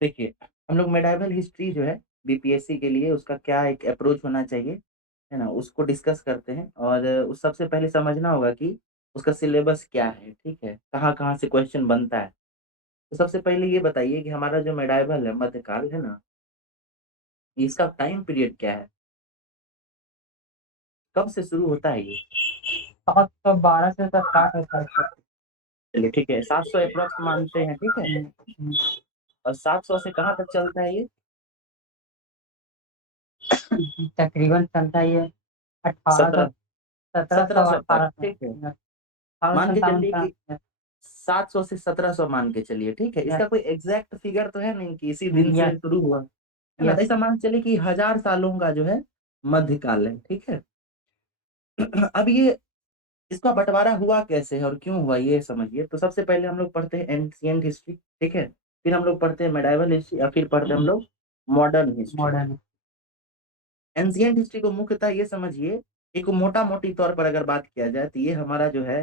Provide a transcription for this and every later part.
देखिए, हम लोग मेडाइवल हिस्ट्री जो है बीपीएससी के लिए उसका क्या एक अप्रोच होना चाहिए, है ना? उसको डिस्कस करते हैं और उस सबसे पहले समझना होगा कि उसका सिलेबस क्या है, ठीक है? कहाँ-कहाँ से क्वेश्चन बनता है। तो सबसे पहले ये बताइए कि हमारा जो मेडाइवल है, मध्यकाल है ना, इसका टाइम पीरियड क्या है? कब से शुरू होता है ये? 712 से तो स्टार्ट होता है सर। चलिए ठीक है, 700 एप्रॉक्स मानते हैं, ठीक है? हुँ, हुँ। और 700 से कहाँ तक चलता है ये? तकरीबन चलता ही है 1800 17 1700 1700 तक, 1800 ठीक है? मान के 1857 चलिए का। कि 700 से 1700 मान के चलिए, ठीक है? यस, इसका कोई एग्ज़ैक्ट फिगर तो है नहीं कि इसी दिन से यस, शुरू हुआ, है ना? तो यस। ऐसा मान के चलिए कि 1000 सालों का जो है मध्यकाल है, ठीक है? अब ये इसका बँटवारा हुआ कैसे और क्यों हुआ ये समझिए। तो सबसे पहले हम लोग पढ़ते हैं एंशिएंट हिस्ट्री, ठीक है? फिर हम लोग पढ़ते हैं मेडाइवल हिस्ट्री और फिर पढ़ते हैं हम लोग modern history. Modern. Ancient history को मुख्यतः ये समझिए, एक मोटा-मोटी तौर पर अगर बात किया जाए तो ये हमारा जो है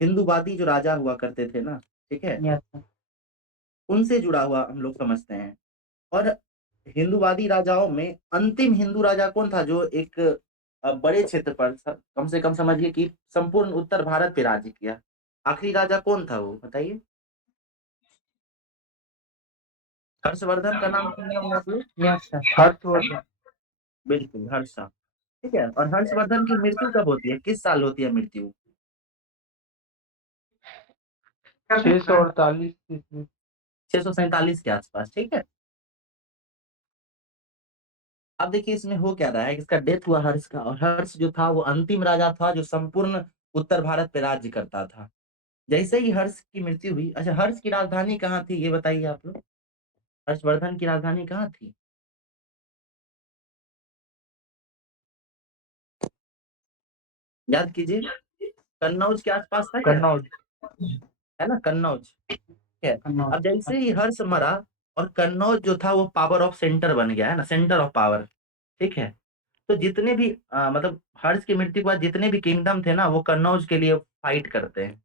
हिंदूवादी जो राजा हुआ करते थे ना, ठीक है? Yes sir. उनसे जुड़ा हुआ हम लोग समझते हैं। और हिंदूवादी राजाओं में अंतिम हिंदू राजा कौन था जो एक बड़े क्षेत्र पर कम से कम समझिए कि संपूर्ण उत्तर भारत पे राज्य किया। आखिरी राजा कौन था वो बताइए? हर्षवर्धन का नाम सुने होंगे आप लोग? Yes sir. हर्षवर्धन। बिल्कुल, हर्षा, ठीक है? और हर्षवर्धन की मृत्यु कब होती है? किस साल होती है मृत्यु? 648 ईस्वी। 647 के आसपास, ठीक है? अब देखिए इसमें हो क्या रहा है, इसका डेथ हुआ हर्ष का और हर्ष जो था वो अंतिम राजा था जो संपूर्ण उत्तर भारत पे राज्य करता था। जैसे ही हर्ष की मृत्यु हुई अच्छा हर्ष की राजधानी कहाँ थी ये बताइए आप लोग? हर्षवर्धन की राजधानी कहाँ थी? याद कीजिए, कन्नौज के आसपास था क्या? कन्नौज। है ना कन्नौज, ठीक है? कन्नौज। अब जैसे ही हर्ष मरा और कन्नौज जो था वो पावर ऑफ सेंटर बन गया है ना, सेंटर ऑफ पावर, ठीक है? तो जितने भी मतलब हर्ष की मृत्यु के बाद जितने भी किंगडम थे ना वो कन्नौज के लिए फाइट करते हैं।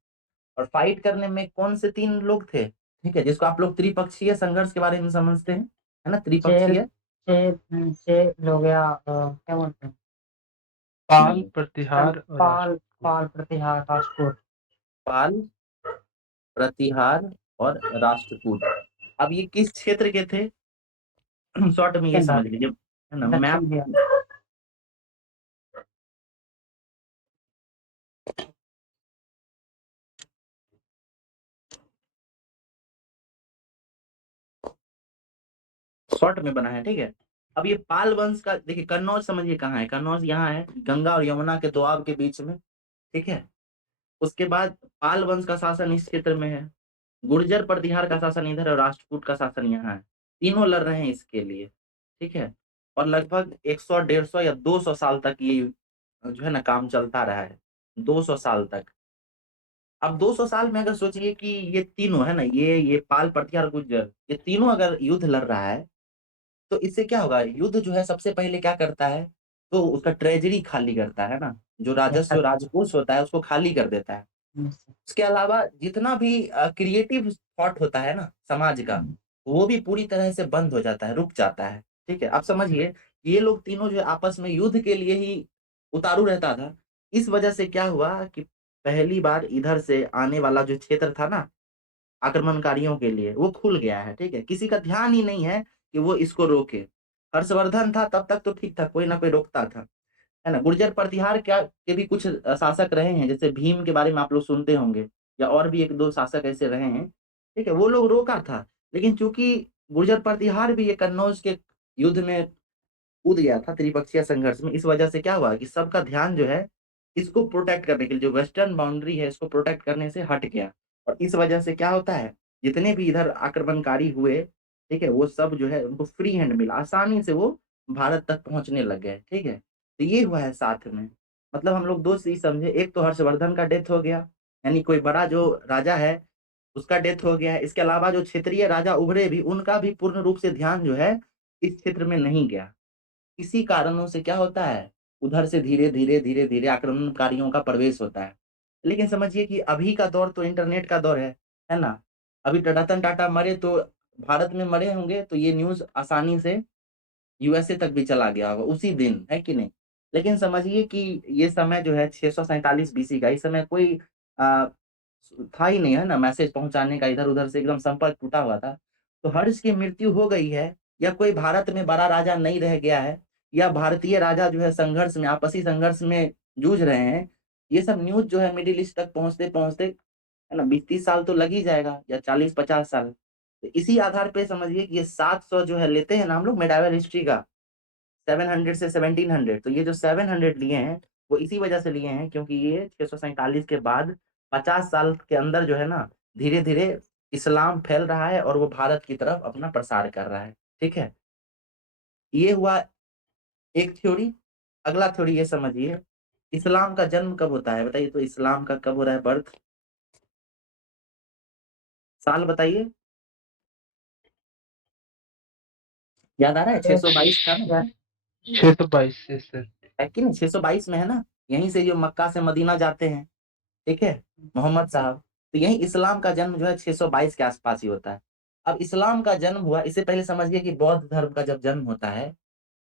और फाइट करने में कौन से 3 लोग थे? ठीक है, जिसको आप लोग त्रिपक्षीय संघर्ष के बारे में समझते हैं, है ना? शेर त्रिपक्षीय शेर शेर हो गया क्या बोलते हैं? पाल, नहीं, प्रतिहार और पाल राष्ट्रकूट। पाल प्रतिहार राजपूत। पाल, प्रतिहार और राष्ट्रकूट। अब ये किस क्षेत्र के थे? शॉर्ट में ये दक्षिण समझ भारत। लीजिए, है ना? मैप दक्षिण बिहार। शॉर्ट में बना है, ठीक है? अब ये पाल वंश का देखिए कन्नौज समझिए कहाँ है? कन्नौज यहाँ है, गंगा और यमुना के दोआब के बीच में, ठीक है? उसके बाद पाल वंश का शासन इस क्षेत्र में है। गुर्जर प्रतिहार का शासन इधर है और राष्ट्रकूट का शासन यहाँ है। तीनों लड़ रहे हैं इसके लिए, ठीक है? और लगभग 100, 150 या 200 साल तक ये जो है ना काम चलता रहा है। 200 साल तक। अब 200 साल में अगर सोचिए कि ये तीनों है ना, ये पाल, प्रतिहार, गुर्जर, ये तीनों अगर युद्ध लड़ रहा है, तो इससे क्या होगा? युद्ध जो है सबसे पहले क्या करता है, तो उसका ट्रेज़री खाली करता है ना? जो राजस्व यस राजकोष होता है उसको खाली कर देता है। सर। उसके अलावा जितना भी क्रिएटिव थॉट होता है ना समाज का, वो भी पूरी तरह से बंद हो जाता है, रुक जाता है, ठीक है? आप समझिए, ये लोग तीनों जो है आपस में युद्ध के लिए ही उतारू रहता था। इस वजह से क्या हुआ कि पहली बार इधर से आने वाला जो क्षेत्र था ना, आक्रमणकारियों के लिए, वो खुल गया है, ठीक है? किसी का ध्यान ही नहीं है कि वो इसको रोके। हर्षवर्धन था तब तक तो ठीक था, कोई ना कोई रोकता था। है ना? गुर्जर प्रतिहार क्या के भी कुछ शासक रहे हैं, जैसे भीम के बारे में आप लोग सुनते होंगे या और भी 1-2 शासक ऐसे रहे हैं, ठीक है? वो लोग रोका था, लेकिन चूँकि गुर्जर प्रतिहार भी ये कन्नौज के युद्ध में कूद गया था त्रिपक्षीय संघर्ष में, इस वजह से क्या हुआ कि सबका ध्यान जो है, इसको प्रोटेक्ट करने के लिए जो वेस्टर्न बाउंड्री है, इसको प्रोटेक्ट करने से हट गया। और इस वजह से क्या होता है, जितने भी इधर आक्रमणकारी हुए, ठीक है? वो सब जो है उनको फ्री हैंड मिला, आसानी से वो भारत तक पहुँचने लग गए, ठीक है? तो ये हुआ है साथ में। मतलब हम लोग 2 चीज़ समझे, एक तो हर्षवर्धन का डेथ हो गया, यानी कोई बड़ा जो राजा है, उसका डेथ हो गया है। इसके अलावा जो क्षेत्रीय राजा उभरे भी, उनका भी पूर्ण रूप से ध्यान जो है, इस क्षेत्र में नहीं गया। इसी कारणों से क्या होता है, उधर से धीरे-धीरे, धीरे-धीरे आक्रमणकारियों का प्रवेश होता है। लेकिन समझिए कि अभी का दौर तो इंटरनेट का दौर है ना? अभी रतन टाटा मरे तो भारत में मरे होंगे तो ये न्यूज़ आसानी से यूएसए तक भी चला गया होगा उसी दिन, है कि नहीं? लेकिन समझिए कि ये समय जो है 647 बीसी का, इस समय कोई अ, था ही नहीं, है ना? मैसेज पहुँचाने का इधर-उधर से एकदम संपर्क टूटा हुआ था। तो हर्ष की मृत्यु हो गई है या कोई भारत में बड़ा राजा नहीं रह गया है या भारतीय राजा जो है संघर्ष में, आपसी संघर्ष में जूझ रहे हैं, ये सब न्यूज़ जो है मिडल ईस्ट तक पहुँचते-पहुँचते, है ना, 20-30 साल तो लग ही जाएगा या 40-50 साल। तो इसी आधार पे समझिए कि ये 700 जो है लेते हैं ना हम लोग मेडाइवल हिस्ट्री का 700 से 1700, तो ये जो 700 लिए हैं, वो इसी वजह से लिए हैं क्योंकि ये 647 के बाद 50 साल के अंदर जो है ना, धीरे-धीरे इस्लाम फैल रहा है और वो भारत की तरफ अपना प्रसार कर रहा है, ठीक है? ये हुआ एक थ्योरी। अगला थ्योरी ये समझिए, इस्लाम का जन्म कब होता है? बताइए तो इस्लाम का कब हो रहा है बर्थ? साल बताइए? याद आ रहा है? 622 था ना? 622 से सर। है कि नहीं? 622 में है ना? यहीं से जो मक्का से मदीना जाते हैं, ठीक है? मोहम्मद साहब, तो यही इस्लाम का जन्म जो है 622 के आस-पास ही होता है। अब इस्लाम का जन्म हुआ, इससे पहले समझिए कि बौद्ध धर्म का जब जन्म होता है,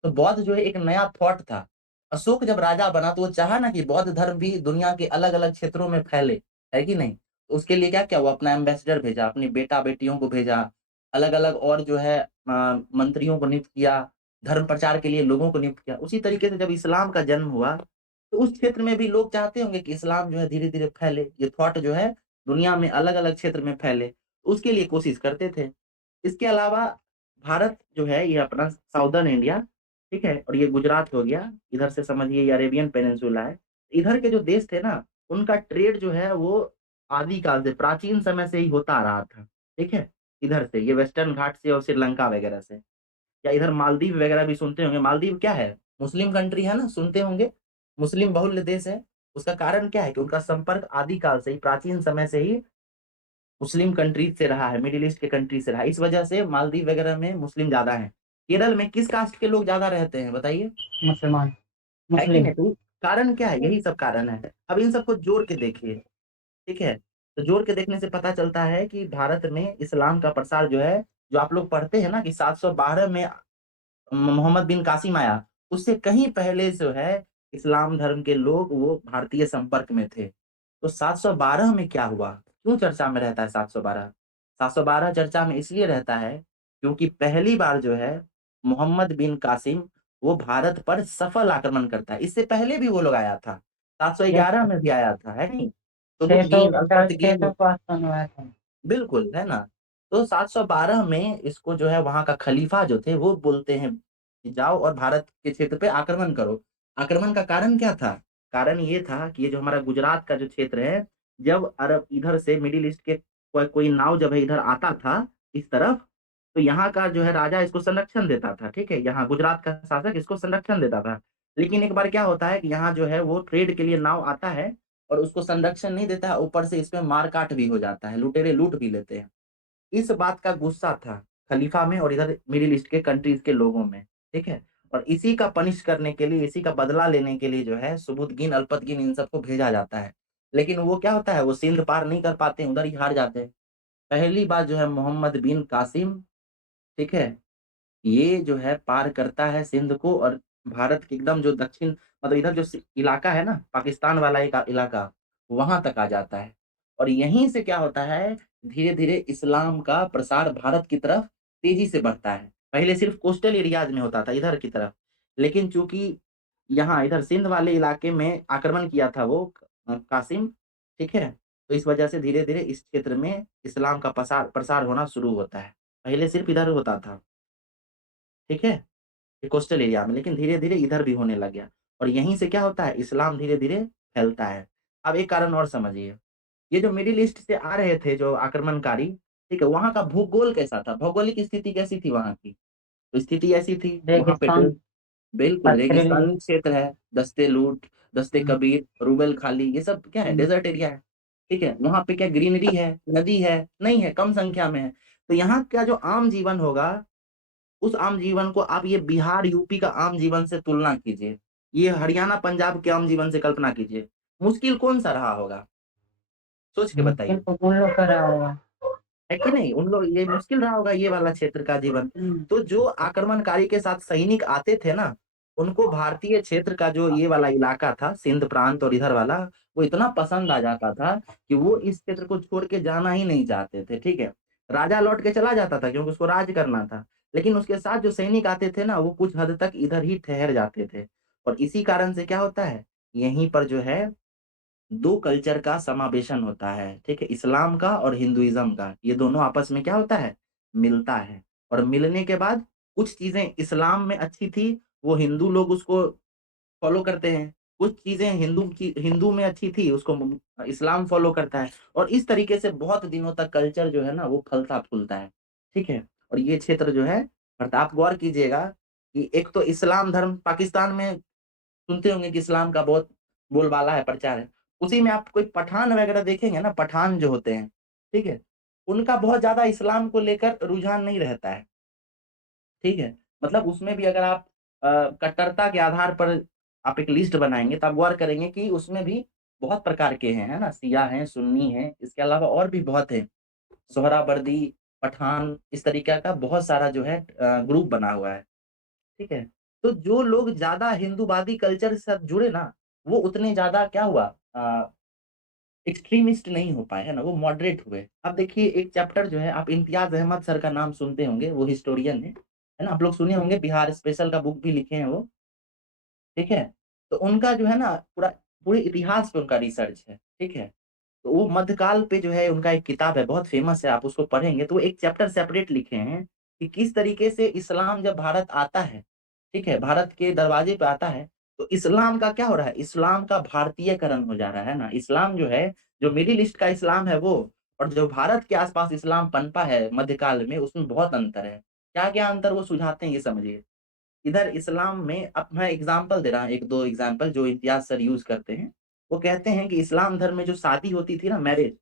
तो बौद्ध जो है एक नया थॉट था। अशोक जब राजा बना तो वो चाहा ना कि बौद्ध धर्म भी दुनिया के अलग-अलग क्षेत्रों में फैले, है कि नहीं? तो उसके लिए क्या किया, वो अपना एम्बेसडर भेजा, अपनी बेटा-बेटियों को भेजा, अलग-अलग और जो है मंत्रियों को नियुक्त किया, धर्म प्रचार के लिए लोगों को नियुक्त किया। उसी तरीके से जब इस्लाम का जन्म हुआ, तो उस क्षेत्र में भी लोग चाहते होंगे कि इस्लाम जो है धीरे-धीरे फैले, ये थॉट जो है दुनिया में अलग-अलग क्षेत्र में फैले, उसके लिए कोशिश करते थे। इसके अलावा भारत जो है ये अपना साउदर्न इंडिया, ठीक है? और ये गुजरात हो गया, इधर से समझिए ये अरेबियन पेनिनसुला है। इधर के जो देश थे ना, उनका ट्रेड जो है वो आदि काल से, प्राचीन समय से ही होता आ रहा था, ठीक है? इधर से, ये वेस्टर्न घाट से और श्रीलंका वगैरह से। या इधर मालदीव वगैरह भी सुनते होंगे, मालदीव क्या है? मुस्लिम कंट्री है ना, सुनते होंगे, मुस्लिम बहुल्य देश है। उसका कारण क्या है कि उनका संपर्क आदि काल से ही, प्राचीन समय से ही मुस्लिम कंट्रीज से रहा है, मिडिल ईस्ट के कंट्री से रहा है। इस वजह से मालदीव वगैरह में मुस्लिम ज़्यादा हैं। केरल में किस कास्ट के लोग ज़्यादा रहते हैं बताइए? मुसलमान, है कि मुस्लिम। नहीं? तो कारण क्या है? यही सब कारण है। अब इन सबको जोड़ के देखिए, ठीक है? तो जोड़ के देखने से पता चलता है कि भारत में इस्लाम का प्रसार जो है, जो आप लोग पढ़ते हैं ना कि 712 में मोहम्मद बिन कासिम आया, उससे कहीं पहले जो है इस्लाम धर्म के लोग वो भारतीय संपर्क में थे। तो 712 में क्या हुआ? क्यों चर्चा में रहता है 712? 712 चर्चा में इसलिए रहता है क्योंकि पहली बार जो है मोहम्मद बिन कासिम वो भारत पर सफल आक्रमण करता है। इससे पहले भी वो लोग आया था। Yes 711 sir. में भी आया था, है नहीं? छह सौ सुबुतगीन, छह अल्पतगीन, सौ को आसपास में आया था। बिल्कुल, है ना? तो 712 में इसको जो है वहाँ का खलीफा जो थे वो बोलते हैं कि जाओ और भारत के क्षेत्र पे आक्रमण करो। आक्रमण का कारण क्या था? कारण ये था कि ये जो हमारा गुजरात का जो क्षेत्र है, जब अरब इधर से मिडल ईस्ट के कोई कोई नाव जब है इधर आता था इस तरफ, तो यहाँ का जो है राजा इसको संरक्षण देता था, ठीक है? यहाँ गुजरात का शासक इसको संरक्षण देता था। लेकिन एक बार क्या होता है कि यहाँ जो है वो ट्रेड के लिए नाव आता है और उसको संरक्षण नहीं देता है, ऊपर से इसमें मार-काट भी हो जाता है, लुटेरे लूट भी लेते हैं। इस बात का गुस्सा था खलीफा में और इधर मिडिल ईस्ट के कंट्रीज़ के लोगों में, ठीक है? और इसी का पनिश करने के लिए, इसी का बदला लेने के लिए जो है सुबुतगीन, अल्पतगीन इन सबको भेजा जाता है। लेकिन वो क्या होता है, वो सिंध पार नहीं कर पाते हैं, उधर ही हार जाते हैं। पहली बार जो है मोहम्मद बिन कासिम, ठीक है? ये जो है पार करता है सिंध को और भारत के एकदम जो दक्षिण, मतलब इधर जो इलाका है ना, पाकिस्तान वाला एक इलाका, वहां तक आ जाता है। और यहीं से क्या होता है, धीरे धीरे इस्लाम का प्रसार भारत की तरफ तेजी से बढ़ता है। पहले सिर्फ कोस्टल एरियाज में होता था इधर की तरफ, लेकिन चूंकि यहाँ इधर सिंध वाले इलाके में आक्रमण किया था वो कासिम, ठीक है? तो इस वजह से धीरे धीरे इस क्षेत्र में इस्लाम का प्रसार प्रसार होना शुरू होता है। पहले सिर्फ इधर होता था, ठीक है? ये कोस्टल एरिया में, लेकिन धीरे-धीरे इधर भी होने लग गया और यहीं से क्या होता है, इस्लाम धीरे-धीरे फैलता है। अब एक कारण और समझिए, ये जो मिडिल ईस्ट से आ रहे थे जो आक्रमणकारी, ठीक है? वहाँ का भूगोल कैसा था? भौगोलिक स्थिति कैसी थी वहाँ की? तो स्थिति ऐसी थी, वहाँ पे रेगिस्तान, बिल्कुल पथरीली। रेगिस्तानी क्षेत्र है, दस्ते लूट, दस्ते कबीर, रूबेल खाली, ये सब क्या है, डेज़र्ट एरिया है, ठीक है? वहाँ पे क्या ग्रीनरी है, नदी है? नहीं है, कम संख्या में है। तो यहाँ का जो आम जीवन होगा, उस आम जीवन को आप ये बिहार, यूपी का आम जीवन से तुलना कीजिए। ये हरियाणा, पंजाब के आम जीवन से कल्पना कीजिए। मुश्किल कौन-सा रहा होगा? सोच के मुश्किल बताइए। तो उन लोग का रहा होगा है कि नहीं? उन लोग ये मुश्किल रहा होगा ये वाला क्षेत्र का जीवन। तो जो आक्रमणकारी के साथ सैनिक आते थे ना, उनको भारतीय क्षेत्र का जो ये वाला इलाका था, सिंध प्रांत और इधर वाला, वो इतना पसंद आ जाता था कि वो इस क्षेत्र को छोड़ के जाना ही नहीं चाहते थे, ठीक है? राजा लौट के चला जाता था क्योंकि उसको राज करना था, लेकिन उसके साथ जो सैनिक आते थे ना, वो कुछ हद तक इधर ही ठहर जाते थे और इसी कारण से क्या होता है, यहीं पर जो है 2 कल्चर का समावेशन होता है, ठीक है? इस्लाम का और हिंदुइज़्म का, ये दोनों आपस में क्या होता है? मिलता है और मिलने के बाद कुछ चीज़ें इस्लाम में अच्छी थी, वो हिंदू लोग उसको फ़ॉलो करते हैं। कुछ चीज़ें हिंदू में अच्छी थी, उसको इस्लाम फ़ॉलो करता है और इस तरीके से बहुत दिनों तक कल्चर जो है ना, वो फलता-फूलता है, ठीक है? और ये क्षेत्र जो है, अर्थात आप गौर कीजिएगा कि एक तो इस्लाम धर्म पाकिस्तान में सुनते होंगे कि इस्लाम का बहुत बोलबाला है, प्रचार है। उसी में आप कोई पठान वगैरह देखेंगे ना, पठान जो होते हैं, ठीक है? उनका बहुत ज़्यादा इस्लाम को लेकर रुझान नहीं रहता है, ठीक है? मतलब उसमें भी अगर आप कट्टरता के आधार पर आप एक लिस्ट बनाएँगे, तो आप गौर करेंगे कि उसमें भी बहुत प्रकार के हैं, है ना? शिया हैं, सुन्नी हैं, इसके अलावा और भी बहुत हैं। सोहरावर्दी, पठान, इस तरीके का बहुत सारा जो है ग्रुप बना हुआ है। ठीक है? तो जो लोग ज़्यादा हिंदूवादी कल्चर से साथ जुड़े ना, वो उतने ज़्यादा क्या हुआ एक्सट्रीमिस्ट नहीं हो पाए, है ना? वो मॉडरेट हुए। अब देखिए एक चैप्टर जो है आप इम्तियाज़ अहमद सर का नाम सुनते होंगे, वो हिस्टोरियन है ना? आप लोग सुने होंगे बिहार स्पेशल का बुक भी लिखे हैं वो, ठीक है? तो उनका जो है ना पूरे इतिहास पे उनका रिसर्च है, ठीक है? तो वो मध्यकाल पे जो है उनका एक किताब है, बहुत फ़ेमस है, आप उसको पढ़ेंगे तो वो एक चैप्टर सेपरेट लिखे हैं कि किस तरीके से इस्लाम जब भारत आता है, ठीक है? भारत के दरवाजे पे आता है, तो इस्लाम का क्या हो रहा है? इस्लाम का भारतीयकरण हो जा रहा है ना? इस्लाम जो है, जो मिडिल ईस्ट का इस्लाम है वो और जो भारत के आस-पास इस्लाम पनपा है मध्यकाल में, उसमें बहुत अंतर है। क्या-क्या अंतर वो सुझाते हैं, ये समझिए। इधर इस्लाम में अब मैं एग्ज़ाम्पल दे रहा हूँ, 1-2 एग्ज़ाम्पल जो इम्तियाज़ सर यूज़ करते हैं। वो कहते हैं कि इस्लाम धर्म में जो शादी होती थी ना मैरिज,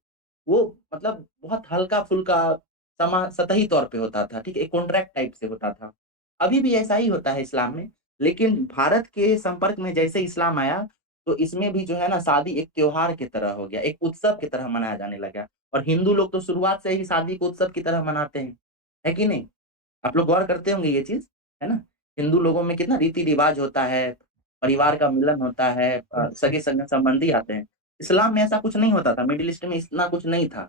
वो मतलब बहुत हल्का-फुल्का सतही तौर पे होता था, ठीक है? एक कॉन्ट्रैक्ट टाइप से होता था। अभी भी ऐसा ही होता है इस्लाम में, लेकिन भारत के संपर्क में जैसे इस्लाम आया, तो इसमें भी जो है ना शादी एक त्योहार की तरह हो गया, एक उत्सव की तरह मनाया जाने लगा और हिंदू लोग तो शुरुआत से ही शादी को उत्सव की तरह मनाते हैं, है कि नहीं? आप लोग गौर करते होंगे ये चीज़, है ना? हिंदू लोगों में कितना रीति-रिवाज होता है, परिवार का मिलन होता है सगे-संबंधी आते हैं। इस्लाम में ऐसा कुछ नहीं होता था, मिडल ईस्ट में इतना कुछ नहीं था,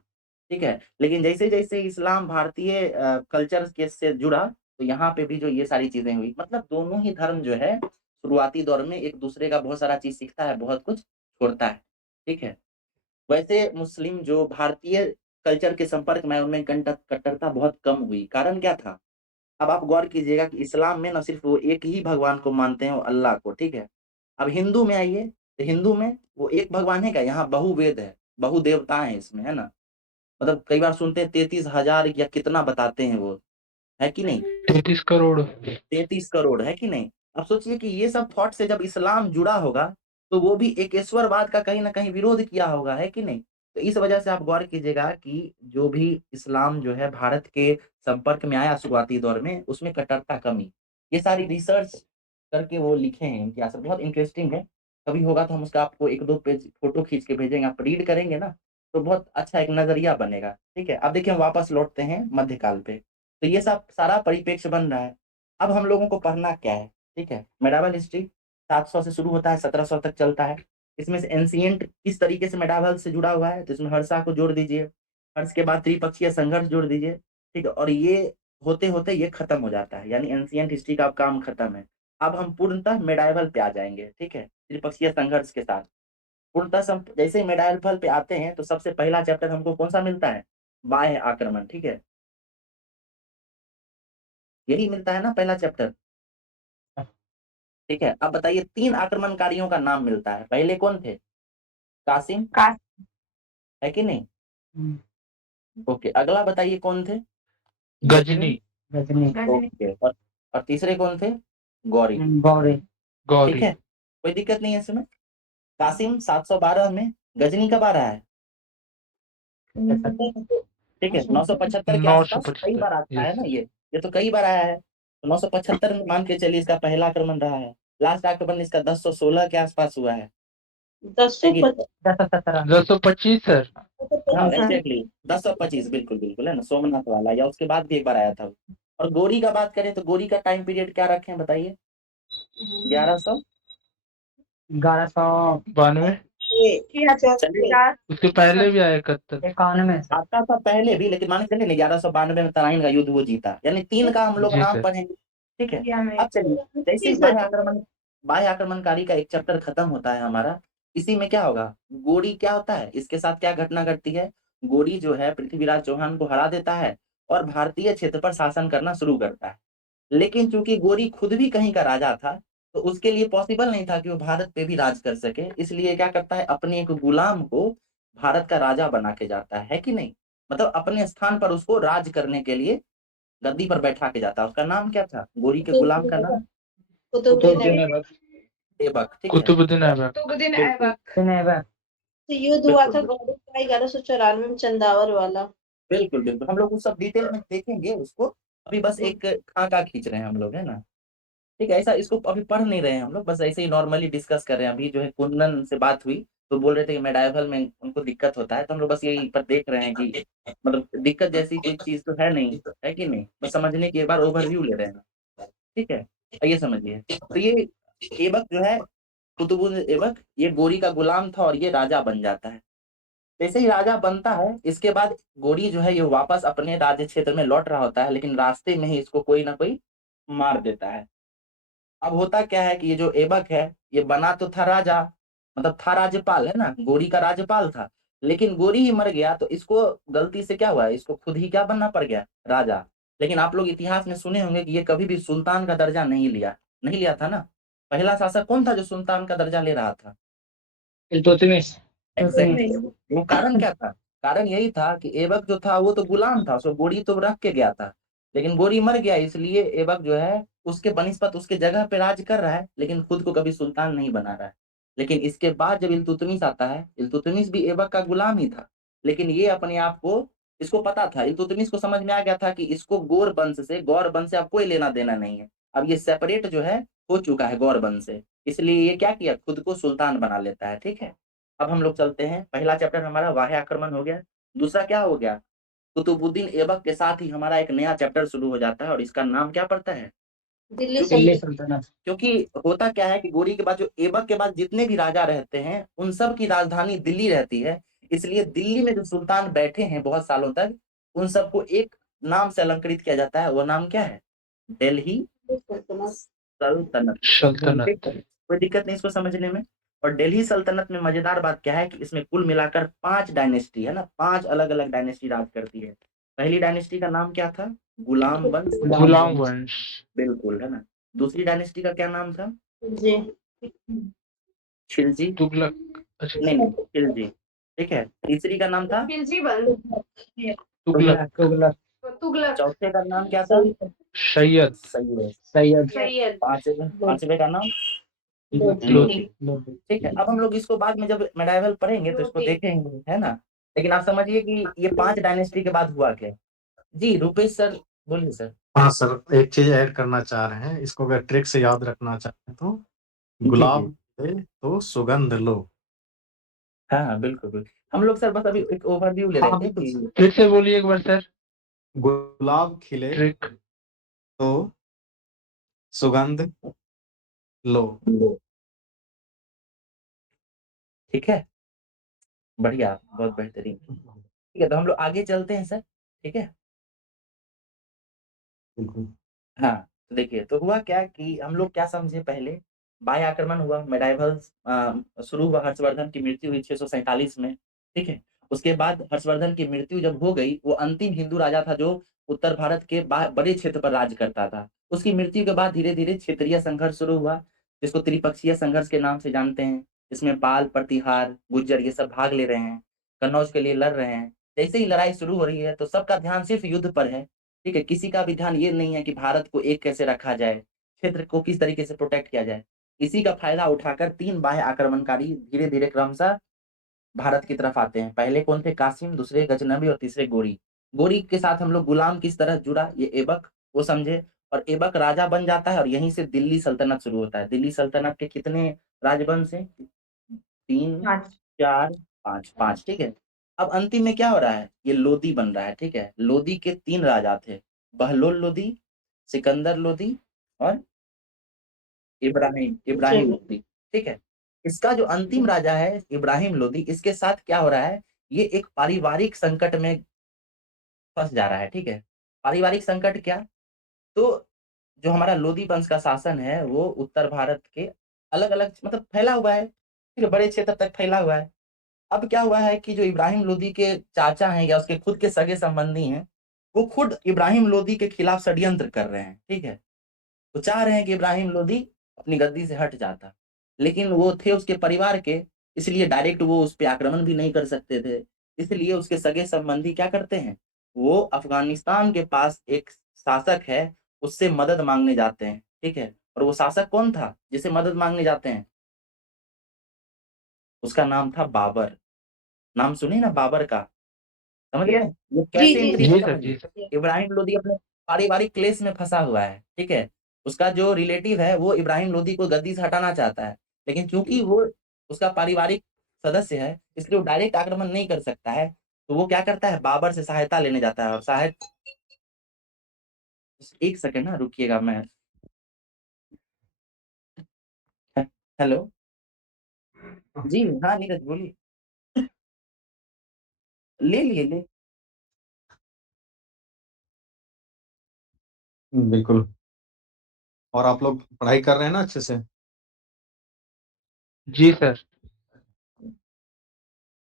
ठीक है? लेकिन जैसे-जैसे इस्लाम भारतीय कल्चर के से जुड़ा, तो यहाँ पे भी जो ये सारी चीज़ें हुई। मतलब दोनों ही धर्म जो है, शुरुआती दौर में एक-दूसरे का बहुत सारा चीज़ सीखता है, बहुत कुछ छोड़ता है, ठीक है? वैसे मुस्लिम जो भारतीय कल्चर के संपर्क में आए, उनमें कट्टरता बहुत कम हुई। कारण क्या था? अब आप गौर कीजिएगा कि इस्लाम में ना सिर्फ़ वो एक ही भगवान को मानते हैं, वो अल्लाह को, ठीक है? अब हिंदू में आइए, तो हिंदू में वो एक भगवान है क्या? यहाँ बहुवेद है, बहुदेवता हैं इसमें, है ना? मतलब कई बार सुनते हैं 33,000 या कितना बताते हैं वो, है कि नहीं? 33 करोड़। 33 करोड़, है कि नहीं? अब सोचिए कि ये सब थॉट से जब इस्लाम जुड़ा होगा, तो वो भी एक ईश्वरवाद का कहीं न कहीं विरोध किया होगा, है कि नहीं? तो इस वजह से आप गौर कीजिएगा कि जो भी इस्लाम जो है भारत के संपर्क में आया शुरुआती दौर में, उसमें कट्टरता कमी। ये सारी रिसर्च करके वो लिखे हैं इतिहास में, बहुत इंटरेस्टिंग है। कभी होगा तो हम उसका आपको 1-2 पेज फ़ोटो खींच के भेजेंगे, आप रीड करेंगे ना, तो बहुत अच्छा एक नज़रिया बनेगा, ठीक है? अब देखिए हम वापस लौटते हैं मध्यकाल पे। तो ये सब सारा परिप्रेक्ष्य बन रहा है। अब हम लोगों को पढ़ना क्या है, ठीक है? मेडाइवल हिस्ट्री 700 से शुरू होता है, 1700 तक चलता है। इसमें से एंशिएंट किस तरीके से मेडाइवल से जुड़ा हुआ है, तो इसमें हर्षा को जोड़ दीजिए। हर्ष के बाद त्रिपक्षीय संघर्ष जोड़ दीजिए, ठीक है? और ये होते-होते ये खत्म हो जाता है, यानी एंशिएंट हिस्ट्री का अब काम खत्म है। अब हम पूर्णतः मेडाइवल पे आ जाएँगे, ठीक है? त्रिपक्षीय संघर्ष के साथ। पूर्णतः जैसे ही मेडाइवल पे आते हैं, तो सबसे पहला चैप्टर हमको कौन-सा मिलता है? बाह्य आक्रमण, ठीक है? यही मिलता है ना पहला चैप्टर? ठीक है, अब बताइए 3 आक्रमणकारियों का नाम मिलता है, पहले कौन थे? कासिम, काश। है कि नहीं? हुँ, ओके, अगला बताइए कौन थे? गजनी। गजनी। ओके, और तीसरे कौन थे? गौरी, गौरी। ठीक गौरी। है? कोई दिक्कत नहीं है इसमें? कासिम 712 में, गजनी कब आ रहा है? ठीक है, 975 के आसपास कई 975। बार आता है यस ना सर। ये तो कई बार आया है। तो 975 में मान के चलिए इसका पहला आक्रमण रहा है। लास्ट आक्रमण इसका 1016 के आसपास हुआ है। देखिए 1017 1025 सर। हाँ एग्जैक्टली 10 और 25 बिल्कुल बिल्कुल है ना, सोमनाथ वाला, या उसके बाद भी एक बार आया था। और गोरी का बात करें तो गोरी का टाइम पीरियड क्या रखें बताइए? 1100 1191 92। चलिए उसके पहले भी आया 71। में सर। आता था पहले भी, लेकिन मान के चलिए 1192 में तराइन का युद्ध वो जीता, यानी 3 का हम लोग जी नाम सर। पढ़ेंगे। ठीक है, अब चलिए जैसे ही बाह्य आक्रमणकारी का एक चैप्टर खत्म होता है हमारा, इसी में क्या होगा, गोरी क्या होता है, इसके साथ क्या घटना घटती है, गोरी जो है पृथ्वीराज चौहान को हरा देता है और भारतीय क्षेत्र पर शासन करना शुरू करता है। लेकिन चूंकि गोरी खुद भी कहीं का राजा था, तो उसके लिए पॉसिबल नहीं था कि वो भारत पे भी राज कर सके, इसलिए क्या करता है, अपने एक गुलाम को भारत का राजा बना के जाता है कि नहीं, मतलब अपने स्थान पर उसको राज करने के लिए गद्दी पर बैठा के जाता है। उसका नाम क्या था, गोरी के गुलाम का नाम? कुतुबुद्दीन ऐबक। ऐबक, ठीक है। कुतुबुद्दीन ऐबक। ऐबक। युद्ध हुआ था बिल्कुल गौरी का 1194 में चंदावर वाला। बिल्कुल बिल्कुल, हम लोग उस सब डिटेल में देखेंगे उसको, अभी बस एक खाका खींच रहे हैं हम लोग, है ना। ठीक है, ऐसा इसको अभी पढ़ नहीं रहे हैं हम लोग, बस ऐसे ही नॉर्मली डिस्कस कर रहे हैं। अभी जो है कुंदन से बात हुई तो बोल रहे थे कि मेडाइवल में उनको दिक्कत होता है, तो हम लोग बस यही पर देख रहे हैं कि मतलब दिक्कत जैसी कोई चीज तो है नहीं, है कि नहीं, बस समझने की एक बार ओवरव्यू ले रहे हैं। ठीक है, ये समझिए, तो ये ऐबक जो है, कुतुबुद्दीन ऐबक, ये गोरी का गुलाम था और ये राजा बन जाता है। जैसे ही राजा बनता है, इसके बाद गोरी जो है ये वापस अपने राज्य क्षेत्र में लौट रहा होता है, लेकिन रास्ते में ही इसको कोई ना कोई मार देता है। अब होता क्या है कि ये जो ऐबक है, ये बना तो था राजा, मतलब था राज्यपाल, है ना, गोरी का राज्यपाल था, लेकिन गोरी ही मर गया तो इसको गलती से क्या हुआ, इसको खुद ही क्या बनना पड़ गया, राजा। लेकिन आप लोग इतिहास में सुने होंगे कि ये कभी भी सुल्तान का दर्जा नहीं लिया था ना। पहला शासक कौन था जो सुल्तान का दर्जा ले रहा था? इल्तुतमिश। एग्जैक्टली, वो कारण क्या था? कारण यही था कि ऐबक जो था वो तो गुलाम था, सो गोरी तो रख के गया था, लेकिन गोरी मर गया, इसलिए ऐबक जो है उसके बनिस्पत उसके जगह पे राज कर रहा है, लेकिन खुद को कभी सुल्तान नहीं बना रहा है। लेकिन इसके बाद जब इल्तुतमिश आता है, इल्तुतमिश भी ऐबक का गुलाम ही था, लेकिन ये अपने आप को, इसको पता था, इल्तुतमिश को समझ में आ गया था कि इसको गौर वंश से अब कोई लेना देना नहीं है, अब ये सेपरेट जो है हो चुका है गौर वंश से, इसलिए ये क्या किया, खुद को सुल्तान बना लेता है। ठीक है, अब हम लोग चलते हैं, पहला चैप्टर हमारा वाह्य आक्रमण हो गया। दूसरा क्या हो गया, कुतुबुद्दीन ऐबक के साथ ही हमारा एक नया चैप्टर शुरू हो जाता है और इसका नाम क्या पड़ता है? दिल्ली दिल्ली सल्तनत। सल्तनत। क्योंकि होता क्या है कि गोरी के बाद जो ऐबक के बाद जितने भी राजा रहते हैं उन सब की राजधानी दिल्ली रहती है, इसलिए दिल्ली में जो सुल्तान बैठे हैं बहुत सालों तक, उन सबको एक नाम से अलंकृत किया जाता है, वो नाम क्या है, दिल्ली सल्तनत। सल्तनत। सल्तनत। ठीक है, कोई दिक्कत नहीं इसको समझने में। और दिल्ली सल्तनत में मजेदार बात क्या है कि इसमें कुल मिलाकर 5 डायनेस्टी है ना, 5 अलग अलग डायनेस्टी राज करती है। पहली डायनेस्टी का नाम क्या था, गुलाम वंश, गुलाम वंश। बिल्कुल, है ना। दूसरी डायनेस्टी का क्या नाम था, जी। खिलजी, तुगलक। अच्छा। नहीं खिलजी। ठीक है, तीसरी का नाम था तुगलक। तुगलक। चौथे का नाम क्या था, सैयद। सैयद। सैयद। पांचवे का नाम लोधी। लोधी। ठीक है, अब हम लोग इसको बाद में जब मेडाइवल पढ़ेंगे तो इसको देखेंगे, है ना। लेकिन आप समझिए कि ये 5 डायनेस्टी के बाद हुआ क्या। जी रुपेश सर, बोलिए सर। हाँ सर, एक चीज ऐड करना चाह रहे हैं, इसको अगर ट्रिक से याद रखना चाहें तो जी गुलाब खिले तो सुगंध लो। हाँ हाँ बिल्कुल बिल्कुल, हम लोग सर बस अभी एक ओवरव्यू ले रहे हाँ थे बिल्कुल सर। कि फिर से बोलिए एक बार सर। गुलाब खिले ट्रिक। तो सुगंध लो। ठीक है, बढ़िया, बहुत बेहतरीन। ठीक है, तो हम लोग आगे चलते हैं सर। ठीक है, बिल्कुल। हाँ, तो देखिए तो हुआ क्या कि हम लोग क्या समझे, पहले बाह्य आक्रमण हुआ, मेडाइवल शुरू हुआ, हर्षवर्धन की मृत्यु हुई 647 में। ठीक है, उसके बाद हर्षवर्धन की मृत्यु जब हो गई, वो अंतिम हिंदू राजा था जो उत्तर भारत के बड़े क्षेत्र पर राज करता था। उसकी मृत्यु के बाद धीरे धीरे क्षेत्रीय संघर्ष शुरू हुआ, जिसको त्रिपक्षीय संघर्ष के नाम से जानते हैं। इसमें पाल, प्रतिहार, गुज्जर ये सब भाग ले रहे हैं, कन्नौज के लिए लड़ रहे हैं। जैसे ही लड़ाई शुरू हो रही है तो सबका ध्यान सिर्फ युद्ध पर है। ठीक है, किसी का भी ध्यान ये नहीं है कि भारत को एक कैसे रखा जाए, क्षेत्र को किस तरीके से प्रोटेक्ट किया जाए। इसी का फायदा उठाकर 3 बाह्य आक्रमणकारी धीरे धीरे क्रमशः भारत की तरफ आते हैं। पहले कौन थे, कासिम, दूसरे गजनबी और तीसरे गोरी। गोरी के साथ हम लोग गुलाम किस तरह जुड़ा, ये ऐबक वो समझे, और ऐबक राजा बन जाता है और यहीं से दिल्ली सल्तनत शुरू होता है। दिल्ली सल्तनत के कितने राजवंश हैं, 3 5 4 5 5 ठीक है। अब अंतिम में क्या हो रहा है? ये लोदी बन रहा है, ठीक है? लोदी के 3 राजा थे, बहलोल लोदी, सिकंदर लोदी और इब्राहिम इब्राहिम लोदी, ठीक है? इसका जो अंतिम राजा है इब्राहिम लोदी, इसके साथ क्या हो रहा है? ये एक पारिवारिक संकट में फँस जा रहा है, ठीक है? पारिवारिक संकट क्या? तो जो हमारा लोदी वंश का शासन है, वो उत्तर भारत के अलग-अलग मतलब फैला हुआ है, ठीक है? बड़े क्षेत्र तक फैला हुआ है। अब क्या हुआ है कि जो इब्राहिम लोदी के चाचा हैं या उसके खुद के सगे-संबंधी हैं, वो खुद इब्राहिम लोदी के खिलाफ षड्यंत्र कर रहे हैं, ठीक है? वो चाह रहे हैं कि इब्राहिम लोदी अपनी गद्दी से हट जाता। लेकिन वो थे उसके परिवार के, इसलिए डायरेक्ट वो उस पे आक्रमण भी नहीं कर सकते थे। इसलिए उसके सगे-संबंधी क्या करते हैं, वो अफ़गानिस्तान के पास एक शासक है, उससे मदद माँगने जाते हैं, ठीक है? और वो शासक कौन था, जिससे मदद माँगने जाते हैं? उसका नाम था बाबर। नाम सुने ना बाबर का? समझ गए? वो जी, कैसे जी, एंट्री जी करता सर, है? जी सर। इब्राहिम लोदी अपने पारिवारिक क्लेश में फँसा हुआ है, ठीक है? उसका जो रिलेटिव है वो इब्राहिम लोदी को गद्दी से हटाना चाहता है, लेकिन चूँकि वो उसका पारिवारिक सदस्य है, इसलिए वो डायरेक्ट आक्रमण नहीं कर सकता है, तो वो क्या करता है बाबर से सहायता लेने जाता है और शायद 1 सेकंड ना रुकिएगा मैं ह हेलो? जी, हाँ, नीरज बोलिए। ले लिए, ले बिल्कुल। और आप लोग पढ़ाई कर रहे हैं ना अच्छे से? जी सर।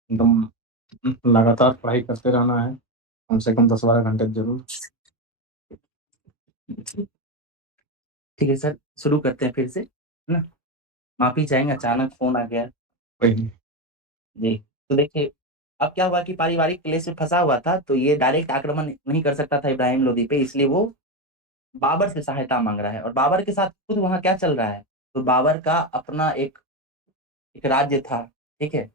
एकदम लगातार पढ़ाई करते रहना है, कम से कम 10-12 घंटे ज़रूर। ठीक है सर, शुरू करते हैं फिर से, है ना? माफ़ी चाहेंगे अचानक फ़ोन आ गया। कोई नहीं। जी, तो देखिए, अब क्या हुआ कि पारिवारिक क्लेश में फँसा हुआ था, तो ये डायरेक्ट आक्रमण नहीं कर सकता था इब्राहिम लोदी पे, इसलिए वो बाबर से सहायता माँग रहा है और बाबर के साथ खुद वहाँ क्या चल रहा है, तो बाबर का अपना एक एक राज्य था, ठीक है?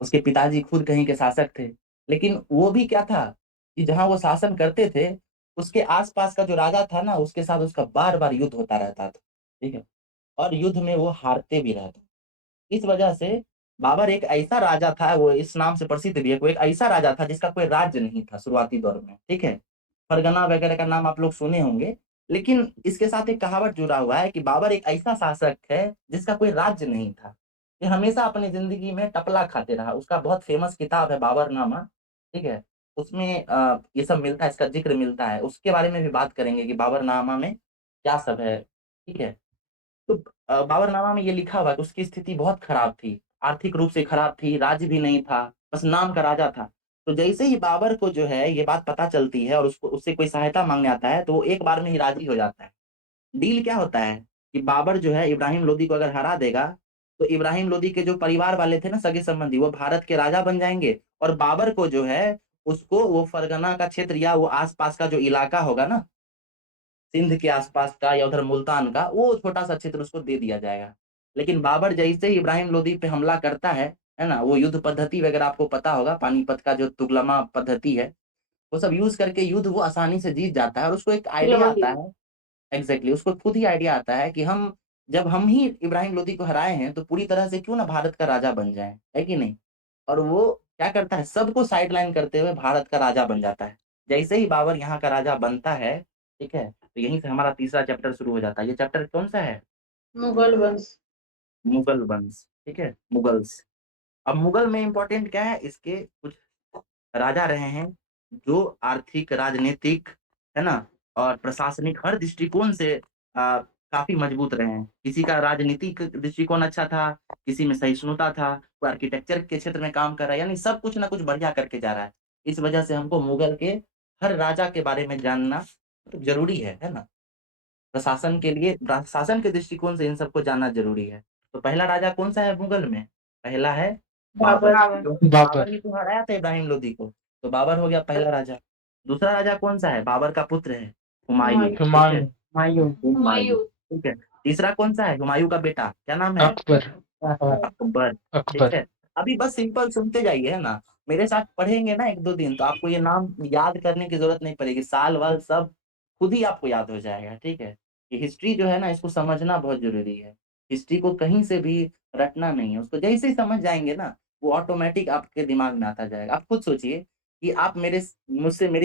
उसके पिताजी खुद कहीं के शासक थे, लेकिन वो भी क्या था कि जहाँ वो शासन करते थे, उसके आस-पास का जो राजा था ना, उसके साथ उसका बार-बार युद्ध होता रहता था, ठीक है? और युद्ध में वो हारते भी रहते। इस वजह से बाबर एक ऐसा राजा था, वो इस नाम से प्रसिद्ध भी है, वो एक ऐसा राजा था जिसका कोई राज्य नहीं था शुरुआती दौर में, ठीक है? फरगना वगैरह का नाम आप लोग सुने होंगे, लेकिन इसके साथ एक कहावत जुड़ा हुआ है कि बाबर एक ऐसा शासक है जिसका कोई राज्य नहीं था। ये हमेशा अपनी ज़िंदगी में टपला खाते रहा, उसका बहुत फ़ेमस किताब है बाबरनामा, ठीक है? उसमें ये सब मिलता है, इसका ज़िक्र मिलता है, उसके बारे में भी बात करेंगे कि बाबरनामा में क्या सब है, ठीक है? तो बाबरनामा में ये लिखा हुआ है कि उसकी स्थिति बहुत खराब थी, आर्थिक रूप से खराब थी, राज्य भी नहीं था, बस नाम का राजा था। तो जैसे ही बाबर को जो है ये बात पता चलती है और उसको उससे कोई सहायता माँगने आता है, तो वो एक बार में ही राज़ी हो जाता है। डील क्या होता है कि बाबर जो है इब्राहिम लोदी को अगर हरा देगा, तो इब्राहिम लोदी के जो परिवार वाले थे ना सगे-संबंधी, वो भारत के राजा बन जाएँगे और बाबर को जो है, उसको वो फरगना का क्षेत्र या वो आस-पास का जो इलाका होगा ना सिंध के आसपास का या उधर मुल्तान का, वो छोटा-सा क्षेत्र उसको दे दिया जाएगा। लेकिन बाबर जैसे ही इब्राहिम लोदी पे हमला करता है ना? वो युद्ध पद्धति वगैरह आपको पता होगा, पानीपत का जो तुगलमा पद्धति है, वो सब यूज़ करके युद्ध वो आसानी से जीत जाता है और उसको एक आइडिया आता है एग्ज़ैक्टली उसको खुद ही आइडिया आता है कि हम जब हम ही इब्राहिम लोदी को हराए हैं, तो पूरी तरह से क्यों ना भारत का राजा बन जाएँ, है कि नहीं? और वो क्या करता है, सबको साइडलाइन करते हुए भारत का राजा बन जाता है। जैसे ही बाबर यहाँ का राजा बनता है, ठीक है? तो यहीं से हमारा तीसरा चैप्टर शुरू हो जाता है। ये चैप्टर कौन-सा है? मुगल वंश। मुगल वंश, ठीक है? मुगल्स। अब मुगल में इम्पोर्टेंट क्या है? इसके कुछ राजा रहे हैं, जो आर्थिक, राजनीतिक, है ना? और प्रशासनिक हर दृष्टिकोण से काफ़ी मजबूत रहे हैं। किसी का राजनीतिक दृष्टिकोण अच्छा था, किसी में सहिष्णुता था, कोई आर्किटेक्चर के क्षेत्र में काम कर रहा है, यानी सब कुछ ना कुछ बढ़िया करके जा रहा है। इस वजह से हमको मुगल के हर राजा के बारे में जानना मतलब ज़रूरी है ना? प्रशासन के लिए शासन के दृष्टिकोण से इन सबको जानना ज़रूरी है। तो पहला राजा कौन-सा है मुगल में? पहला है बाबर, बाबर। क्योंकि बाबर बाबर। ही तो हराया था इब्राहिम लोदी को, तो बाबर हो गया पहला राजा। दूसरा राजा कौन-सा है? बाबर का पुत्र है, हुमायूँ, ठीक है? हुमायूं। हुमायूं, हुमायूँ, ठीक है। तीसरा कौन-सा है हुमायूँ का बेटा, क्या नाम है? अकबर। अकबर, अकबर, ठीक अकबर। है। अभी बस सिंपल सुनते जाइए, है ना? मेरे साथ पढ़ेंगे ना 1-2 दिन तो आपको ये नाम याद करने की ज़रूरत नहीं पड़ेगी, साल-वाल सब खुद ही आपको याद हो जाएगा, ठीक है? ये हिस्ट्री जो है ना इसको समझना बहुत ज़रूरी है। हिस्ट्री को कहीं से भी रटना नहीं है, उसको जैसे ही समझ जाएँगे ना, वो ऑटोमैटिक आपके दिमाग में आता जाएगा। आप खुद सोचिए कि आप मेरी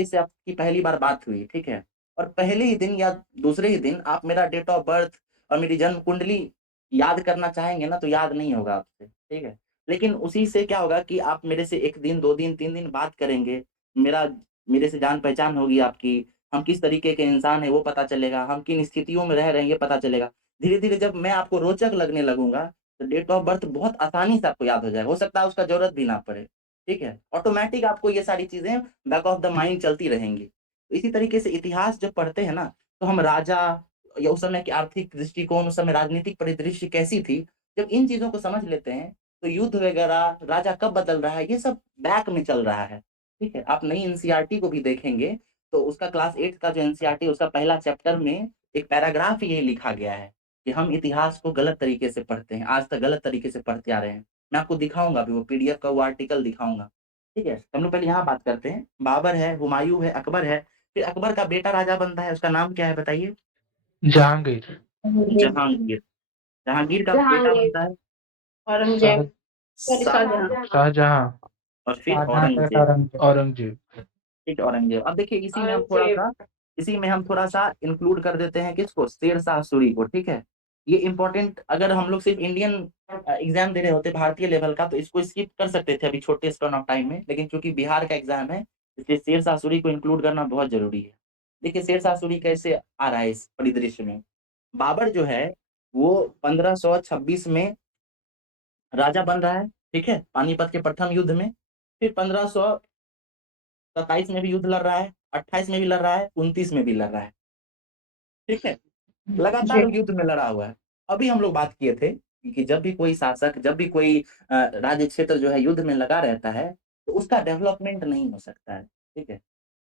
से आपकी पहली बार बात हुई, ठीक है? और पहले ही दिन या दूसरे ही दिन आप मेरा डेट ऑफ बर्थ और मेरी जन्म कुंडली याद करना चाहेंगे ना, तो याद नहीं होगा आपसे, ठीक है? लेकिन उसी से क्या होगा कि आप मेरे से 1 दिन, 2 दिन, 3 दिन बात करेंगे, मेरा मेरे से जान-पहचान होगी आपकी, हम किस तरीके के इंसान हैं वो पता चलेगा, हम किन स्थितियों में रह रहे हैं ये पता चलेगा। धीरे-धीरे जब मैं आपको रोचक लगने लगूँगा, तो डेट ऑफ बर्थ बहुत आसानी से आपको याद हो जाएगा। हो सकता है उसका ज़रूरत भी ना पड़े, ठीक है? ऑटोमैटिक आपको ये सारी चीज़ें बैक ऑफ द माइंड चलती रहेंगी। तो इसी तरीके से इतिहास जब पढ़ते हैं ना, तो हम राजा या उस समय की आर्थिक दृष्टिकोण, उस समय राजनीतिक परिदृश्य कैसी थी, जब इन चीज़ों को समझ लेते हैं, तो युद्ध वगैरह, राजा कब बदल रहा है, ये सब बैक में चल रहा है, ठीक है? आप नई एनसीईआरटी को भी देखेंगे, तो उसका क्लास 8 का जो एनसीईआरटी है, उसका पहला चैप्टर में एक पैराग्राफ ये लिखा गया है कि हम इतिहास को गलत तरीके से पढ़ते हैं, आज तक गलत तरीके से पढ़ते आ रहे हैं। मैं आपको दिखाऊँगा अभी वो पीडीएफ का वो आर्टिकल दिखाऊँगा, ठीक है? तो हम लोग पहले यहाँ बात करते हैं। बाबर है, हुमायूँ है, अकबर है, फिर अकबर का बेटा राजा बनता है, उसका नाम क्या है बताइए? जहांगीर। जहांगीर। जहांगीर का बेटा बनता है औरंगजेब, सॉरी, शाह शाहजहां। शाहजहां। और फिर शाहजहां का बेटा औरंगज़ेब। औरंगजेब। औरंगजेब। ठीक है, औरंगज़ेब। अब देखिए इसी में हम थोड़ा-सा इंक्लूड कर देते हैं किसको? शेरशाह सूरी को, ठीक है? ये इम्पोर्टेंट अगर हम लोग सिर्फ़ इंडियन एग्ज़ाम दे रहे होते भारतीय लेवल का तो इसको स्किप कर सकते थे अभी छोटे स्पैन ऑफ टाइम में, लेकिन चूँकि बिहार का एग्ज़ाम है, इसलिए शेरशाह सूरी को इंक्लूड करना बहुत ज़रूरी है। देखिए शेरशाह सूरी कैसे आ रहा है इस परिदृश्य में? बाबर जो है, वो 1526 में राजा बन रहा है, ठीक है? पानीपत के प्रथम युद्ध में। फिर 1527 में भी युद्ध लड़ रहा है, 28 में भी लड़ रहा है, 29 में भी लड़ रहा है, ठीक है? लगातार जी। युद्ध में लड़ा हुआ है। अभी हम लोग बात किए थे कि जब भी कोई शासक, जब भी कोई राज्य क्षेत्र जो है युद्ध में लगा रहता है, तो उसका डेवलपमेंट नहीं हो सकता है, ठीक है?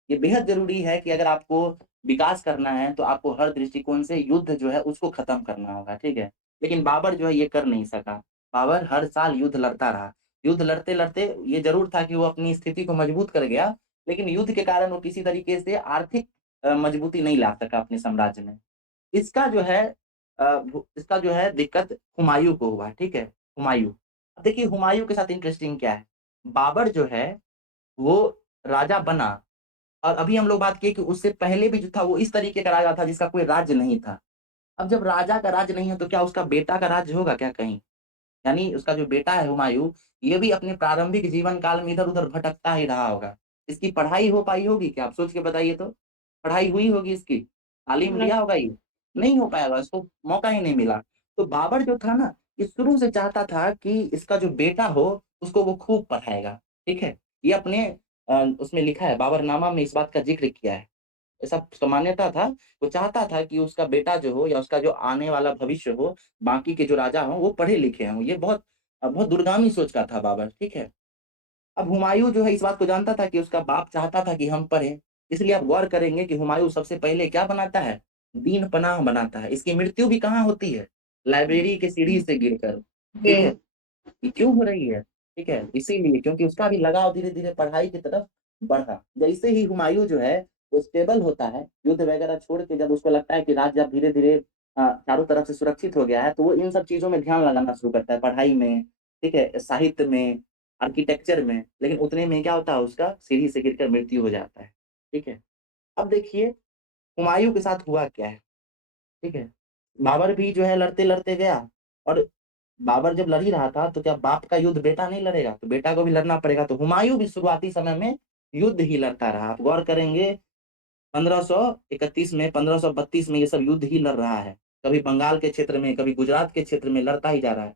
ये बेहद ज़रूरी है कि अगर आपको विकास करना है, तो आपको हर दृष्टिकोण से युद्ध जो है उसको खत्म करना होगा, ठीक है? लेकिन बाबर जो है ये कर नहीं सका। बाबर हर साल युद्ध लड़ता रहा। युद्ध लड़ते-लड़ते ये ज़रूर था कि वो अपनी स्थिति को मजबूत कर गया, लेकिन युद्ध के कारण वो किसी तरीके से आर्थिक मजबूती नहीं ला सका अपने साम्राज्य में। इसका जो है इसका जो है दिक्कत हुमायूँ को हुआ, ठीक है? हुमायूँ। अब देखिए हुमायूँ के साथ इंटरेस्टिंग क्या है, बाबर जो है वो राजा बना और अभी हम लोग बात किए कि उससे पहले भी जो था वो इस तरीके का राजा था जिसका कोई राज्य नहीं था। अब जब राजा का राज्य नहीं है तो क्या उसका बेटा का राज्य होगा क्या कहीं? यानी उसका जो बेटा है हुमायूँ, ये भी अपने प्रारंभिक जीवन काल में इधर-उधर भटकता ही रहा होगा। इसकी पढ़ाई हो पाई होगी क्या? आप सोच के बताइए तो? पढ़ाई हुई होगी इसकी? तालीम नहीं। लिया होगा ये? नहीं हो पाएगा, इसको मौका ही नहीं मिला। तो बाबर जो था ना, ये शुरू से चाहता था कि इसका जो बेटा हो, उसको वो खूब पढ़ाएगा, ठीक है? ये अपने उसमें लिखा है, बाबरनामा में इस बात का ज़िक्र किया है। ऐसा उसका मान्यता था, वो चाहता था कि उसका बेटा जो हो या उसका जो आने वाला भविष्य हो, बाकी के जो राजा हों, वो पढ़े-लिखे हों। ये बहुत दूरगामी सोच का था बाबर, ठीक है? अब हुमायूँ जो है इस बात को जानता था कि उसका बाप चाहता था कि हम पढ़ें, इसलिए आप गौर करेंगे कि हुमायूँ सबसे पहले क्या बनाता है? दीन पनाह बनाता है। इसकी मृत्यु भी कहाँ होती है? लाइब्रेरी के सीढ़ी से गिरकर, जी। ठीक है? ये क्यों हो रही है? ठीक है? इसीलिए क्योंकि उसका भी लगाव धीरे-धीरे पढ़ाई की तरफ बढ़ा। जैसे ही हुमायूँ जो है वो स्टेबल होता है, युद्ध वगैरह छोड़ के जब उसको लगता है कि राज्य अब धीरे-धीरे चारों तरफ से सुरक्षित हो गया है, तो वो इन सब चीज़ों में ध्यान लगाना शुरू करता है, पढ़ाई में, ठीक है? साहित्य में, आर्किटेक्चर में, लेकिन उतने में क्या होता है उसका सीढ़ी से गिरकर मृत्यु हो जाता है, ठीक है? अब देखिए हुमायूँ के साथ हुआ क्या है, ठीक है? बाबर भी जो है लड़ते-लड़ते गया और बाबर जब लड़ ही रहा था, तो क्या बाप का युद्ध बेटा नहीं लड़ेगा? तो बेटा को भी लड़ना पड़ेगा, तो हुमायूँ भी शुरुआती समय में युद्ध ही लड़ता रहा। आप गौर करेंगे 1531 में, 1532 में ये सब युद्ध ही लड़ रहा है। कभी बंगाल के क्षेत्र में, कभी गुजरात के क्षेत्र में लड़ता ही जा रहा है।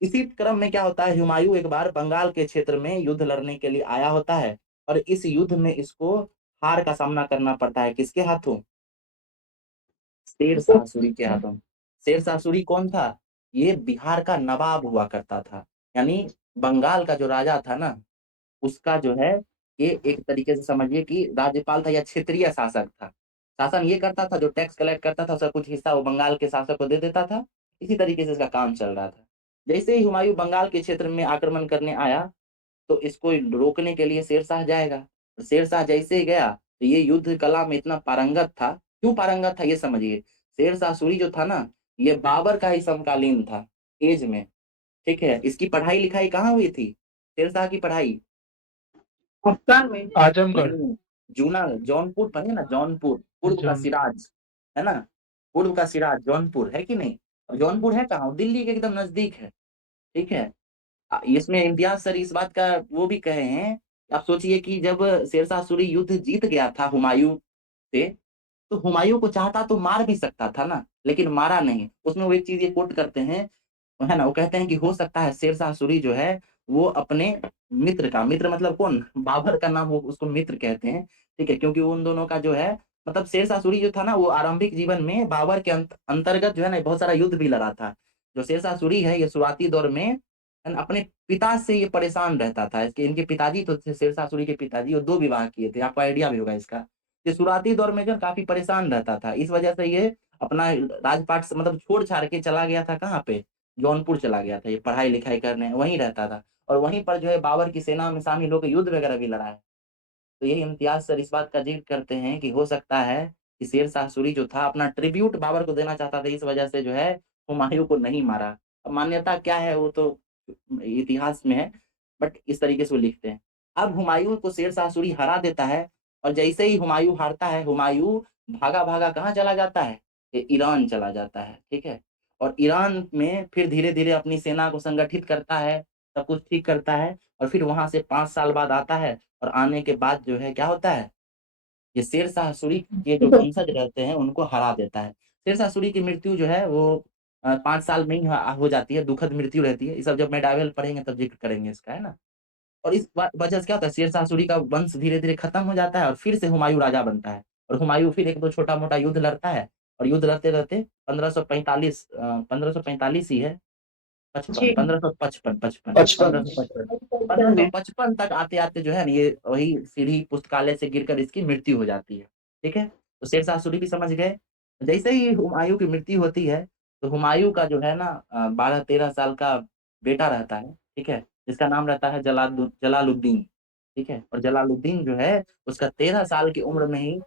इसी क्रम में क्या होता है, हुमायूँ एक बार बंगाल के क्षेत्र में युद्ध लड़ने के लिए आया होता है और इस युद्ध में इसको हार का सामना करना पड़ता है। किसके हाथों? शेरशाह सूरी के हाथों। शेरशाह सूरी कौन था? ये बिहार का नवाब हुआ करता था। यानी बंगाल का जो राजा था ना, उसका जो है ये एक तरीके से समझिए कि राज्यपाल था या क्षेत्रीय शासक था। शासन ये करता था, जो टैक्स कलेक्ट करता था उसका कुछ हिस्सा वो बंगाल के शासक को दे देता था। इसी तरीके से इसका काम चल रहा था। जैसे ही हुमायूँ बंगाल के क्षेत्र में आक्रमण करने आया, तो इसको रोकने के लिए शेरशाह जाएगा। तो शेरशाह जैसे ही गया, तो ये युद्ध कला में इतना पारंगत था, क्यों पारंगत था ये समझिए। शेरशाह सूरी जो था ना, ये बाबर का ही समकालीन था एज में, ठीक है। इसकी पढ़ाई लिखाई कहाँ हुई थी? शेरशाह की पढ़ाई अफगान में आजमगढ़। नहीं, जूना जौनपुर पढ़े ना, जौनपुर, पूर्व का जौन सिराज, है ना? पूर्व का सिराज जौनपुर है कि नहीं? और जौनपुर है कहाँ? दिल्ली के एकदम नजदीक है, ठीक है। इसमें इम्तियाज सर इस बात का वो भी कहे हैं, आप सोचिए कि जब शेरशाह सूरी युद्ध जीत गया था हुमायूं से, तो हुमायूं को चाहता तो मार भी सकता था ना, लेकिन मारा नहीं। उसमें वो एक चीज ये कोट करते हैं, है ना, वो कहते हैं कि हो सकता है शेरशाह सूरी जो है वो अपने मित्र का, मित्र मतलब कौन, बाबर का नाम वो उसको मित्र कहते हैं, ठीक है, क्योंकि उन दोनों का जो है, मतलब शेरशाह सूरी जो था ना वो आरंभिक जीवन में बाबर के अंतर्गत जो है ना बहुत सारा युद्ध भी लड़ा था। जो शेरशाह सूरी है ये शुरुआती दौर में है ना, अपने पिता से ये परेशान रहता था। इसके इनके पिताजी तो थे, शेरशाह सूरी के पिताजी, और 2 विवाह किए थे, आपको आइडिया भी होगा इसका। ये शुरुआती दौर में जो है काफ़ी परेशान रहता था। इस वजह से ये अपना राजपाट से मतलब छोड़-छाड़ के चला गया था कहाँ पे? जौनपुर चला गया था ये पढ़ाई-लिखाई करने, वहीं रहता था। और वहीं पर जो है बाबर की सेना में शामिल होके युद्ध वगैरह भी लड़ा है। तो यही इम्तियाज़ सर इस बात का ज़िक्र करते हैं कि हो सकता है कि शेरशाह सूरी जो था अपना ट्रिब्यूट बाबर को देना चाहता था, इस वजह से जो है हुमायूँ को नहीं मारा। अब मान्यता क्या है वो तो इतिहास में है, बट इस तरीके से वो लिखते हैं। अब हुमायूँ को शेरशाह सूरी हरा देता है, और जैसे ही हुमायूँ हारता है, हुमायूँ भागा-भागा कहाँ चला जाता है? ईरान चला जाता है, ठीक है? और ईरान में फिर धीरे-धीरे अपनी सेना को संगठित करता है, सब कुछ ठीक करता है, और फिर वहाँ से 5 साल बाद आता है, और आने के बाद जो है क्या होता है, ये शेरशाह सूरी के जो वंशज रहते हैं उनको हरा देता है। शेरशाह सूरी की मृत्यु जो है वो 5 साल में ही हो जाती है, दुखद मृत्यु रहती है। ये सब जब मेडाइवल पढ़ेंगे तब ज़िक्र करेंगे इसका, है ना? और इस वजह से क्या होता है, शेरशाह सूरी का वंश धीरे-धीरे खत्म हो जाता है, और फिर से हुमायूँ राजा बनता है। और हुमायूँ फिर 1-2 छोटा-मोटा युद्ध लड़ता है, और युद्ध लड़ते-लड़ते 1545 ही है, 55 जी 1555 55 55 1555 में 1555 तक आते-आते जो है ना ये वही सीढ़ी पुस्तकालय से गिरकर इसकी मृत्यु हो जाती है, ठीक है? तो शेरशाह सूरी भी समझ गए। जैसे ही हुमायूँ की मृत्यु होती है, तो हुमायूँ का जो है ना 12-13 साल का बेटा रहता है, ठीक है? जिसका नाम रहता है जलालुद्दीन, ठीक है? और जलालुद्दीन जो है उसका 13 साल की उम्र में ही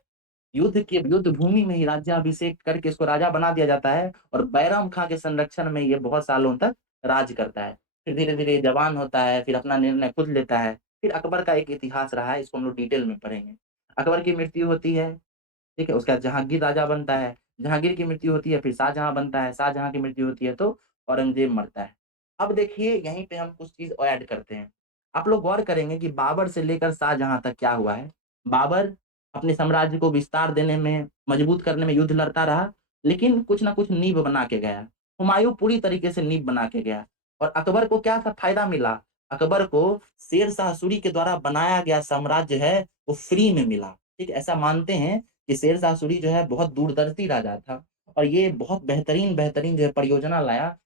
युद्ध भूमि में ही राज्याभिषेक करके इसको राजा बना दिया जाता है, और बैरम खां के संरक्षण में ये बहुत सालों तक राज करता है। फिर धीरे-धीरे जवान होता है, फिर अपना निर्णय खुद लेता है। फिर अकबर का एक इतिहास रहा है, इसको हम लोग डिटेल में पढ़ेंगे। अकबर की मृत्यु होती है, ठीक है? उसके बाद जहांगीर राजा बनता है, जहांगीर की मृत्यु होती है, फिर शाहजहाँ बनता है, शाहजहाँ की मृत्यु होती है तो औरंगज़ेब मरता है। अब देखिए यहीं पे हम कुछ चीज़ ऐड करते हैं। आप लोग गौर करेंगे कि बाबर से लेकर शाहजहाँ तक क्या हुआ है। बाबर अपने साम्राज्य को विस्तार देने में, मजबूत करने में युद्ध लड़ता रहा, लेकिन कुछ न कुछ नींव बना के गया। हुमायूँ पूरी तरीके से नींव बना के गया, और अकबर को क्या सा फ़ायदा मिला? अकबर को शेरशाह सूरी के द्वारा बनाया गया साम्राज्य है, वो फ्री में मिला। ठीक है? ऐसा मानते हैं कि शेरशाह सूरी जो है बहुत दूरदर्शी राजा था, और ये बहुत बेहतरीन-बेहतरीन जो है परियोजना लाया।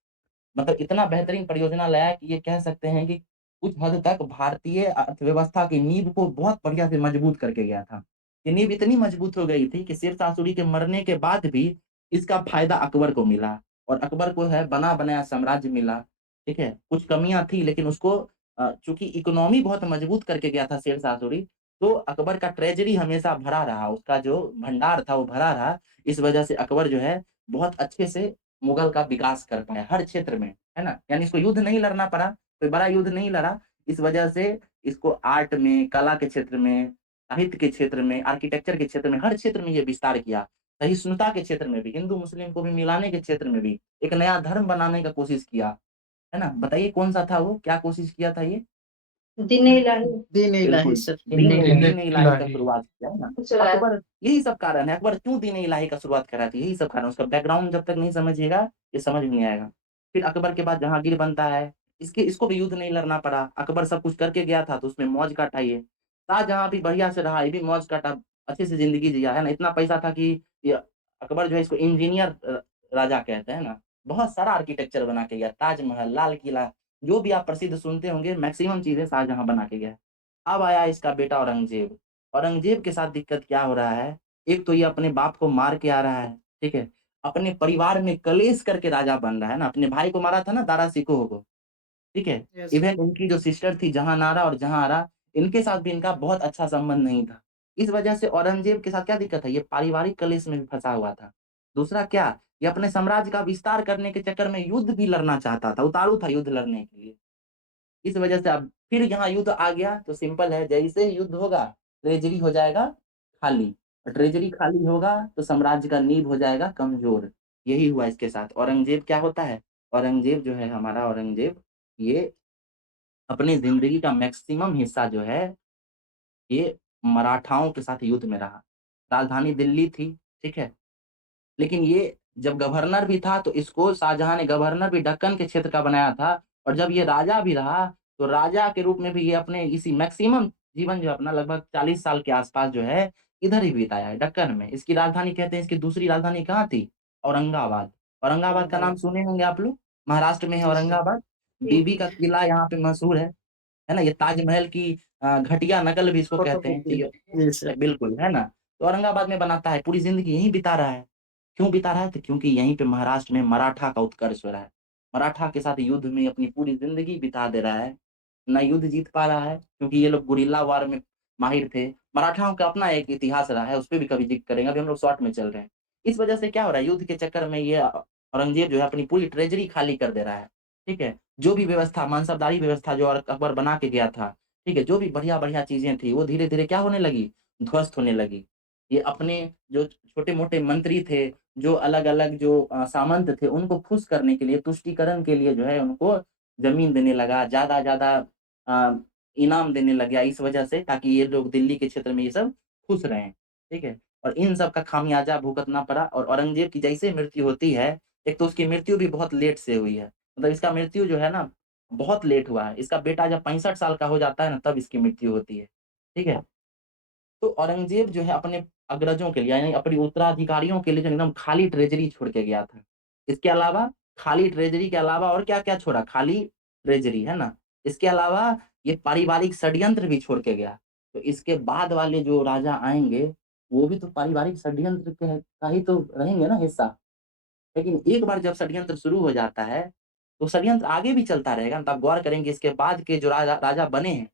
मतलब इतना बेहतरीन परियोजना लाया कि ये कह सकते हैं कि कुछ हद तक भारतीय अर्थव्यवस्था की नींव को बहुत बढ़िया से मजबूत करके गया था। ये नींव इतनी मजबूत हो गई थी कि शेरशाह सूरी के मरने के बाद भी इसका फ़ायदा अकबर को मिला, और अकबर को है बना-बनाया साम्राज्य मिला, ठीक है? कुछ कमियाँ थी लेकिन उसको चूँकि इकोनॉमी बहुत मजबूत करके गया था शेरशाह सूरी, तो अकबर का ट्रेज़री हमेशा भरा रहा, उसका जो भंडार था वो भरा रहा। इस वजह से अकबर जो है बहुत अच्छे से मुगल का विकास कर पाया हर क्षेत्र में, है ना? यानी इसको युद्ध नहीं लड़ना पड़ा, कोई बड़ा युद्ध नहीं लड़ा, इस वजह से इसको आर्ट में, कला के क्षेत्र में, साहित्य के क्षेत्र में, आर्किटेक्चर के क्षेत्र में, हर क्षेत्र में ये विस्तार किया। सहिष्णुता के क्षेत्र में भी, हिंदू-मुस्लिम को भी मिलाने के क्षेत्र में भी, एक नया धर्म बनाने का कोशिश किया, है ना? बताइए कौन-सा था वो? क्या कोशिश किया था ये? दीन इलाही दीन इलाही बिल्कुल, सर। दीन दीन-ए इलाही का इलाही। शुरुआत किया, है ना? चला अकबर यही सब कारण है, अकबर क्यों दीन-ए-इलाही का शुरुआत करा था, यही सब कारण है। उसका बैकग्राउंड जब तक नहीं समझिएगा, ये समझ नहीं आएगा। फिर अकबर के बाद जहांगीर बनता है, इसको भी युद्ध नहीं लड़ना पड़ा, अकबर सब कुछ करके गया था, तो उसमें मौज काटा ये। शाहजहाँ भी बढ़िया से रहा, ये भी मौज काटा, अच्छे से ज़िंदगी जिया, है ना? इतना पैसा था कि ये अकबर जो है इसको इंजीनियर राजा कहते हैं ना, बहुत सारा आर्किटेक्चर बना के गया, ताजमहल, लाल किला, जो भी आप प्रसिद्ध सुनते होंगे, मैक्सिमम चीज़ें शाहजहाँ बना के गया है। अब आया इसका बेटा औरंगज़ेब। औरंगज़ेब के साथ दिक्कत क्या हो रहा है, एक तो ये अपने बाप को मार के आ रहा है, ठीक है? अपने परिवार में कलेश करके राजा बन रहा है ना, अपने भाई को मारा था ना दारा शिकोह को, ठीक है? Yes sir. इवन इनकी जो सिस्टर थी जहाँनारा और जहाँआरा, इनके साथ भी इनका बहुत अच्छा संबंध नहीं था। इस वजह से औरंगज़ेब के साथ क्या दिक्कत है, ये पारिवारिक कलेश में भी फँसा हुआ था। दूसरा क्या, ये अपने साम्राज्य का विस्तार करने के चक्कर में युद्ध भी लड़ना चाहता था, उतारू था युद्ध लड़ने के लिए। इस वजह से अब फिर यहाँ युद्ध आ गया तो सिंपल है, जैसे ही युद्ध होगा ट्रेजरी हो जाएगा खाली, और ट्रेजरी खाली होगा तो साम्राज्य का नींव हो जाएगा कमजोर। यही हुआ इसके साथ। औरंगजेब क्या होता है, औरंगजेब जो है हमारा औरंगजेब, ये अपनी ज़िंदगी का मैक्सिमम हिस्सा जो है, ये मराठाओं के साथ युद्ध में रहा। राजधानी दिल्ली थी, ठीक है? लेकिन ये जब गवर्नर भी था तो इसको शाहजहाँ ने गवर्नर भी दक्कन के क्षेत्र का बनाया था, और जब ये राजा भी रहा, तो राजा के रूप में भी ये अपने इसी मैक्सिमम जीवन जो अपना लगभग 40 साल के आस-पास जो है, इधर ही बिताया है, दक्कन में। इसकी राजधानी कहते हैं, इसकी दूसरी राजधानी कहाँ थी? औरंगाबाद। औरंगाबाद का नाम सुने होंगे आप लोग? महाराष्ट्र में है औरंगाबाद। बीबी का किला यहाँ पे मशहूर है ना? ये ताजमहल की घटिया नकल भी इसको कहते हैं। ठीक है? जी सर। बिल्कुल, है ना? तो औरंगाबाद में बनाता है, पूरी ज़िंदगी यहीं बिता रहा है। क्यों बिता रहा है? तो क्योंकि यहीं पे महाराष्ट्र में मराठा का उत्कर्ष हो रहा है। मराठा के साथ युद्ध में अपनी पूरी ज़िंदगी बिता दे रहा है। ना युद्ध जीत पा रहा है, क्योंकि ये लोग गुरिल्ला वार में माहिर थे। मराठाओं का अपना एक इतिहास रहा है, उसपे भी कभी ज़िक्र करेंगे, अभी हम लोग शॉर्ट में चल रहे हैं। इस वजह से क्या हो रहा है, युद्ध के चक्कर में ये औरंगज़ेब जो है अपनी पूरी ट्रेज़री खाली कर दे रहा है, ठीक है? जो भी व्यवस्था, मानसबदारी व्यवस्था जो अकबर बना के गया था, ठीक है? जो भी बढ़िया-बढ़िया चीज़ें थी, वो धीरे-धीरे क्या होने लगी? ध्वस्त होने लगी। ये अपने जो छोटे-मोटे मंत्री थे, जो अलग-अलग जो सामंत थे, उनको खुश करने के लिए, तुष्टीकरण के लिए जो है उनको ज़मीन देने लगा, ज़्यादा-ज़्यादा अ, इनाम देने लग गया इस वजह से, ताकि ये लोग दिल्ली के क्षेत्र में ये सब खुश रहें, ठीक है? और इन सब का खामियाज़ा भुगतना पड़ा, और औरंगज़ेब की जैसे मृत्यु होती है, एक तो उसकी मृत्यु भी बहुत लेट से हुई है। मतलब इसका मृत्यु जो है ना, बहुत लेट हुआ है। इसका बेटा जब 65 साल का हो जाता है ना, तब इसकी मृत्यु होती है, ठीक है? तो औरंगज़ेब जो है अपने अग्रजों के लिए, यानी अपने उत्तराधिकारियों के लिए जो एकदम खाली ट्रेज़री छोड़ के गया था। इसके अलावा खाली ट्रेज़री के अलावा और क्या-क्या छोड़ा? खाली ट्रेज़री, है ना? इसके अलावा ये पारिवारिक षड्यंत्र भी छोड़ के गया। तो इसके बाद वाले जो राजा आएँगे, वो भी तो पारिवारिक षड्यंत्र के का ही तो रहेंगे ना हिस्सा। लेकिन एक बार जब षड्यंत्र शुरू हो जाता है, तो षड्यंत्र आगे भी चलता रहेगा ना। तो आप गौर करेंगे इसके बाद के जो राजा राजा बने हैं,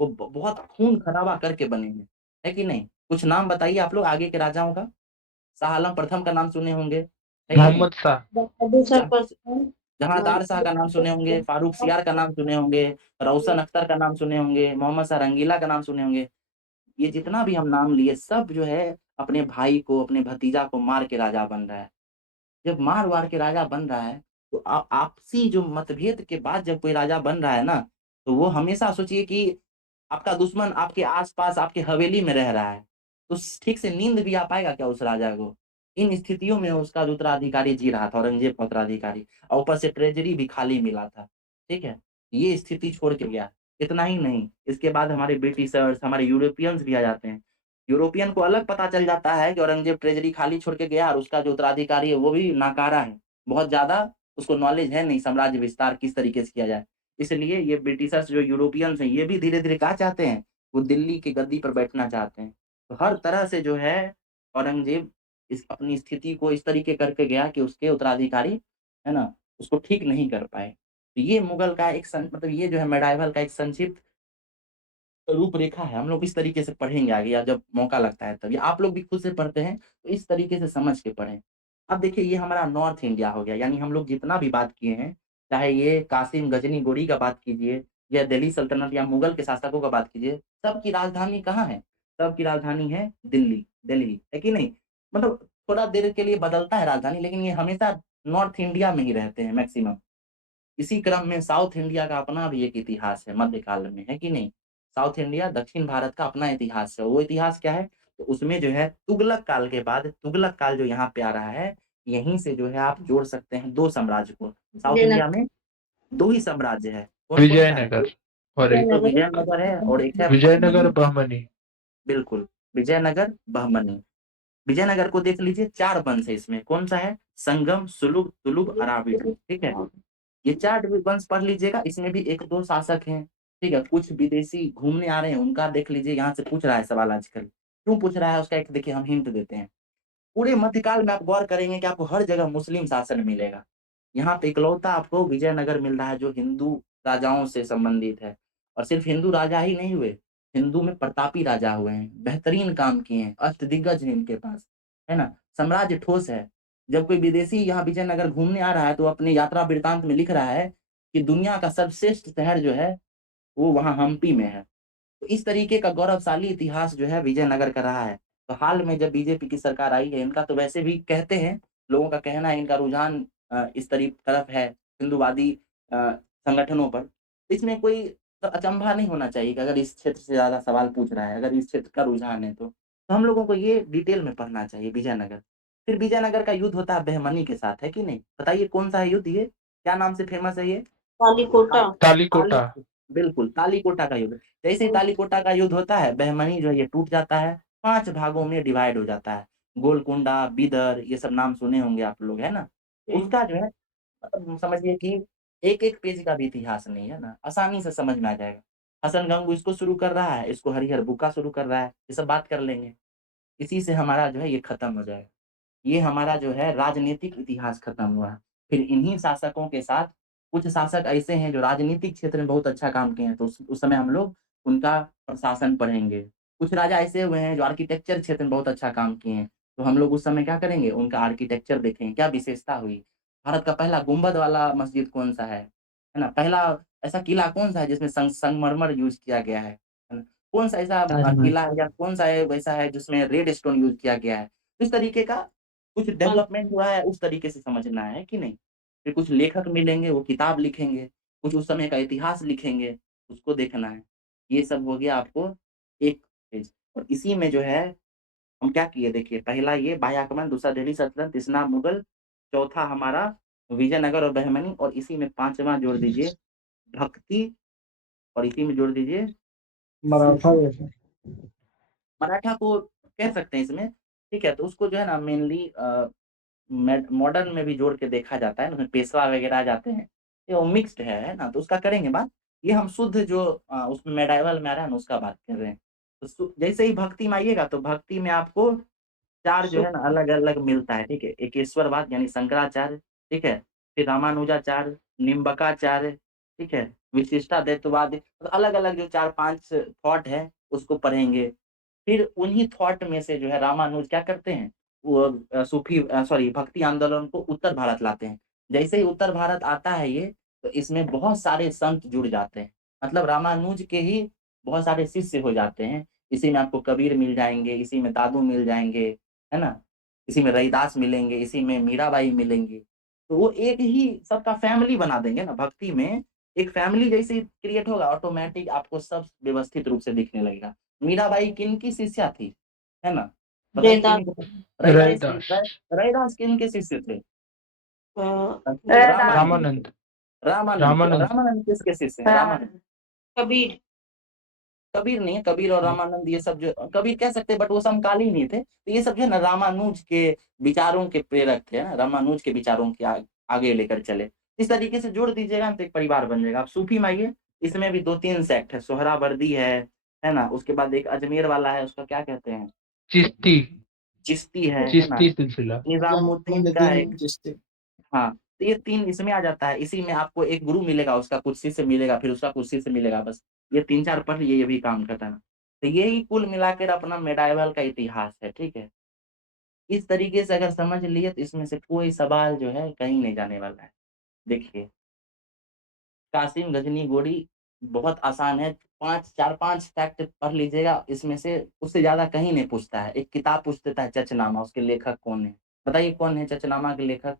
वो बहुत खून-खराबा करके बने हैं, है कि नहीं? कुछ नाम बताइए आप लोग आगे के राजाओं का? शाह आलम प्रथम का नाम सुने होंगे, है कि नहीं? मोहम्मद शाह। बहादुर शाह जहाँ प्रथम, जहाँदार शाह का नाम सुने होंगे, फारूक सियार का नाम सुने होंगे, रोशन अख्तर का नाम सुने होंगे, मोहम्मद शाह रंगीला का नाम सुने होंगे। ये जितना भी हम नाम लिए, सब जो है अपने भाई को, अपने भतीजा को मार के राजा बन रहा है। जब मार-वार के राजा बन रहा है, तो आपसी जो मतभेद के बाद जब कोई राजा बन रहा है ना, तो वो हमेशा सोचिए कि आपका दुश्मन आपके आस-पास, आपके हवेली में रह रहा है, तो ठीक से नींद भी आ पाएगा क्या उस राजा को? इन स्थितियों में उसका जो उत्तराधिकारी जी रहा था, औरंगज़ेब का उत्तराधिकारी, और ऊपर से ट्रेज़री भी खाली मिला था, ठीक है? ये स्थिति छोड़ के गया। इतना ही नहीं, इसके बाद हमारे ब्रिटिशर्स, हमारे यूरोपियंस भी आ जाते हैं। यूरोपियन को अलग पता चल जाता है कि औरंगज़ेब ट्रेज़री खाली छोड़ के गया और उसका जो उत्तराधिकारी है, वो भी नाकारा है। बहुत ज़्यादा उसको नॉलेज है नहीं साम्राज्य विस्तार किस तरीके से किया जाए। इसलिए ये ब्रिटिशर्स जो यूरोपियंस हैं, ये भी धीरे-धीरे क्या चाहते हैं? वो दिल्ली की गद्दी पर बैठना चाहते हैं। तो हर तरह से जो है औरंगज़ेब इस अपनी स्थिति को इस तरीके करके गया कि उसके उत्तराधिकारी, है ना? उसको ठीक नहीं कर पाए। तो ये मुगल का एक मतलब ये जो है मेडाइवल का एक संक्षिप्त रूपरेखा है। हम लोग इस तरीके से पढ़ेंगे आगे, या जब मौका लगता है तब, या आप लोग भी खुद से पढ़ते हैं, तो इस तरीके से समझ के पढ़ें। अब देखिए ये हमारा नॉर्थ इंडिया हो गया, यानी हम लोग जितना भी बात किए हैं, चाहे ये कासिम गज़नी गोरी का बात कीजिए, या दिल्ली सल्तनत या मुगल के शासकों का बात कीजिए, सबकी राजधानी कहाँ है? सबकी राजधानी है दिल्ली, है कि नहीं? मतलब थोड़ा देर के लिए बदलता है राजधानी, लेकिन ये हमेशा नॉर्थ इंडिया में ही रहते हैं मैक्सिमम। इसी क्रम में साउथ इंडिया का अपना भी एक इतिहास है मध्यकाल में, है कि नहीं? साउथ इंडिया, दक्षिण भारत का अपना इतिहास है। वो इतिहास क्या है? तो उसमें जो है तुगलक काल के बाद, तुगलक काल जो यहाँ पे आ रहा है, यहीं से जो है आप जोड़ सकते हैं 2 साम्राज्य को। साउथ विजयनगर, इंडिया में 2 ही साम्राज्य है। कौन-कौन सा है? विजयनगर और एक एक तो विजयनगर, विजयनगर है और एक है विजयनगर बहमनी। बहमनी। बिल्कुल, विजयनगर, बहमनी। विजयनगर को देख लीजिए, 4 वंश है इसमें। कौन-सा है? संगम, सुलुभ, तुलुभ, अराविड, ठीक है? ये 4 वंश पढ़ लीजिएगा, इसमें भी 1-2 शासक हैं, ठीक है? कुछ विदेशी घूमने आ रहे हैं, उनका देख लीजिए, यहाँ से पूछ रहा है सवाल आजकल। क्यों पूछ रहा है उसका एक देखिए हम हिंट देते हैं। पूरे मध्यकाल में आप गौर करेंगे कि आपको हर जगह मुस्लिम शासन मिलेगा। यहाँ पे इकलौता आपको विजयनगर मिल रहा है जो हिंदू राजाओं से संबंधित है। और सिर्फ हिंदू राजा ही नहीं हुए, हिंदू में प्रतापी राजा हुए हैं, बेहतरीन काम किए हैं, अष्टदिग्गज हैं इनके पास, है ना? साम्राज्य ठोस है। जब कोई विदेशी यहाँ विजयनगर घूमने आ रहा है तो अपने यात्रा वृत्तांत में लिख रहा है कि दुनिया का सर्वश्रेष्ठ शहर जो है वो वहाँ हम्पी में है। तो इस तरीके का गौरवशाली इतिहास जो है विजयनगर का रहा है। तो हाल में जब बीजेपी की सरकार आई है, इनका तो वैसे भी कहते हैं, लोगों का कहना है इनका रुझान इस तरफ है, हिंदूवादी अ, संगठनों पर। तो इसमें कोई अचंभा नहीं होना चाहिए कि अगर इस क्षेत्र से ज़्यादा सवाल पूछ रहा है, अगर इस क्षेत्र का रुझान है तो। तो हम लोगों को ये डिटेल में पढ़ना चाहिए विजयनगर। फिर विजयनगर का युद्ध होता है बहमनी के साथ, है कि नहीं? बताइए कौन-सा है युद्ध ये? क्या नाम से फेमस है ये? कालीकोटा। तालीकोटा। बिल्कुल, तालीकोटा का युद्ध। जैसे ही तालीकोटा का युद्ध होता है, बहमनी जो है ये टूट जाता है, 5 भागों में डिवाइड हो जाता है। गोलकुंडा, बिदर ये सब नाम सुने होंगे आप लोग, है ना? उसका जो है मतलब समझिए कि एक-एक पेज का भी इतिहास नहीं है ना, आसानी से समझ में आ जाएगा। हसन गंगू इसको शुरू कर रहा है, इसको हरिहर बुक्का शुरू कर रहा है, ये सब बात कर लेंगे। इसी से हमारा जो है ये खत्म हो जाएगा। ये हमारा जो है राजनीतिक इतिहास खत्म हुआ। फिर इन्हीं शासकों के साथ कुछ शासक ऐसे हैं जो राजनीतिक क्षेत्र में बहुत अच्छा काम किए हैं, तो उस समय हम लोग उनका प्रशासन पढ़ेंगे। कुछ राजा ऐसे हुए हैं जो आर्किटेक्चर क्षेत्र में बहुत अच्छा काम किए हैं, तो हम लोग उस समय क्या करेंगे? उनका आर्किटेक्चर देखेंगे, क्या विशेषता हुई। भारत का पहला गुंबद वाला मस्जिद कौन-सा है ना? पहला ऐसा किला कौन-सा है जिसमें संगमरमर यूज़ किया गया है ना? कौन-सा ऐसा ताजमहल। किला या कौन-सा है वैसा है जिसमें रेड स्टोन यूज़ किया गया है? इस तरीके का कुछ डेवलपमेंट हुआ है उस तरीके से समझना है कि नहीं? फिर कुछ लेखक मिलेंगे, वो किताब लिखेंगे, कुछ उस समय का इतिहास लिखेंगे, उसको देखना है। ये सब हो गया आपको एक पेज और इसी में जो है हम क्या किए देखिए, पहला ये बाह्य आक्रमण, दूसरा दिल्ली सल्तनत, तीसरा मुगल, चौथा हमारा विजयनगर और बहमनी और इसी में 5वां जोड़ दीजिए भक्ति और इसी में जोड़ दीजिए मराठा सूफी। जैसे। मराठा को कह सकते हैं इसमें, ठीक है? तो उसको जो है ना मेनली मॉडर्न में भी जोड़ के देखा जाता है, उसमें पेशवा वगैरह आ जाते हैं। ये वो मिक्स्ड है ना? तो उसका करेंगे बात। ये हम शुद्ध जो उसमें मेडाइवल में आ रहा है ना, उसका बात कर रहे हैं। तो जैसे ही भक्ति में आइएगा, तो भक्ति में आपको 4 जो है ना अलग-अलग मिलता है, ठीक है? एकेश्वरवाद यानी शंकराचार्य, ठीक है? फिर रामानुजाचार्य, निम्बकाचार्य, ठीक है? विशिष्टाद्वैतवाद, मतलब अलग-अलग जो 4-5 थॉट है, उसको पढ़ेंगे। फिर उन्हीं थॉट में से जो है रामानुज क्या करते हैं, वो सॉरी भक्ति आंदोलन को उत्तर भारत लाते हैं। जैसे ही उत्तर भारत आता है ये, तो इसमें बहुत सारे संत जुड़ जाते हैं। मतलब रामानुज के ही बहुत सारे शिष्य हो जाते हैं। इसी में आपको कबीर मिल जाएँगे, इसी में दादू मिल जाएँगे, है ना? इसी में रैदास मिलेंगे, इसी में मीराबाई मिलेंगी। तो वो एक ही सबका फैमिली बना देंगे ना भक्ति में, एक फैमिली जैसे ही क्रिएट होगा ऑटोमैटिक आपको सब व्यवस्थित रूप से दिखने लगेगा। मीराबाई किनकी शिष्या थी? है ना? बताइए रैदास। किन्हीं को रैदास रैदास। रैदास किनके शिष्य थे? रैदास। रामानंद के। रामानंद। रामानंद के और रामानंद। रामानंद किसके शिष्य हैं? रामानंद कबीर। कबीर नहीं है, कबीर और रामानंद ये सब जो कबीर कह सकते हैं बट वो समकालीन ही थे। तो ये सब जो है ना रामानुज के विचारों के प्रेरक थे, है ना? रामानुज के विचारों के आगे लेकर चले। इस तरीके से जोड़ दीजिएगा ना तो एक परिवार बन जाएगा। आप सूफी में आइए, इसमें भी 2-3 सेक्ट है, सोहरावर्दी है ना? उसके बाद एक अजमेर वाला है, उसका क्या कहते हैं? चिश्ती। चिश्ती है ना? चिश्ती सिलसिला। निज़ामुद्दीन का एक हाँ, तो ये 3 इसमें आ जाता है। इसी में आपको एक गुरु मिलेगा, उसका कुछ शिष्य मिलेगा, फिर उसका कुछ शिष्य मिलेगा बस। ये 3-4 पढ़ लिए, ये भी काम खत्म। तो यही कुल मिलाकर अपना मेडाइवल का इतिहास है, ठीक है? इस तरीके से अगर समझ लिए तो इसमें से कोई सवाल जो है कहीं नहीं जाने वाला है। देखिए, कासिम गज़नी गोरी बहुत आसान है। 4-5 फैक्ट पढ़ लीजिएगा, इसमें से उससे ज़्यादा कहीं नहीं पूछता है। एक किताब पूछ देता है चचनामा, उसके लेखक कौन है? बताइए कौन है चचनामा के लेखक?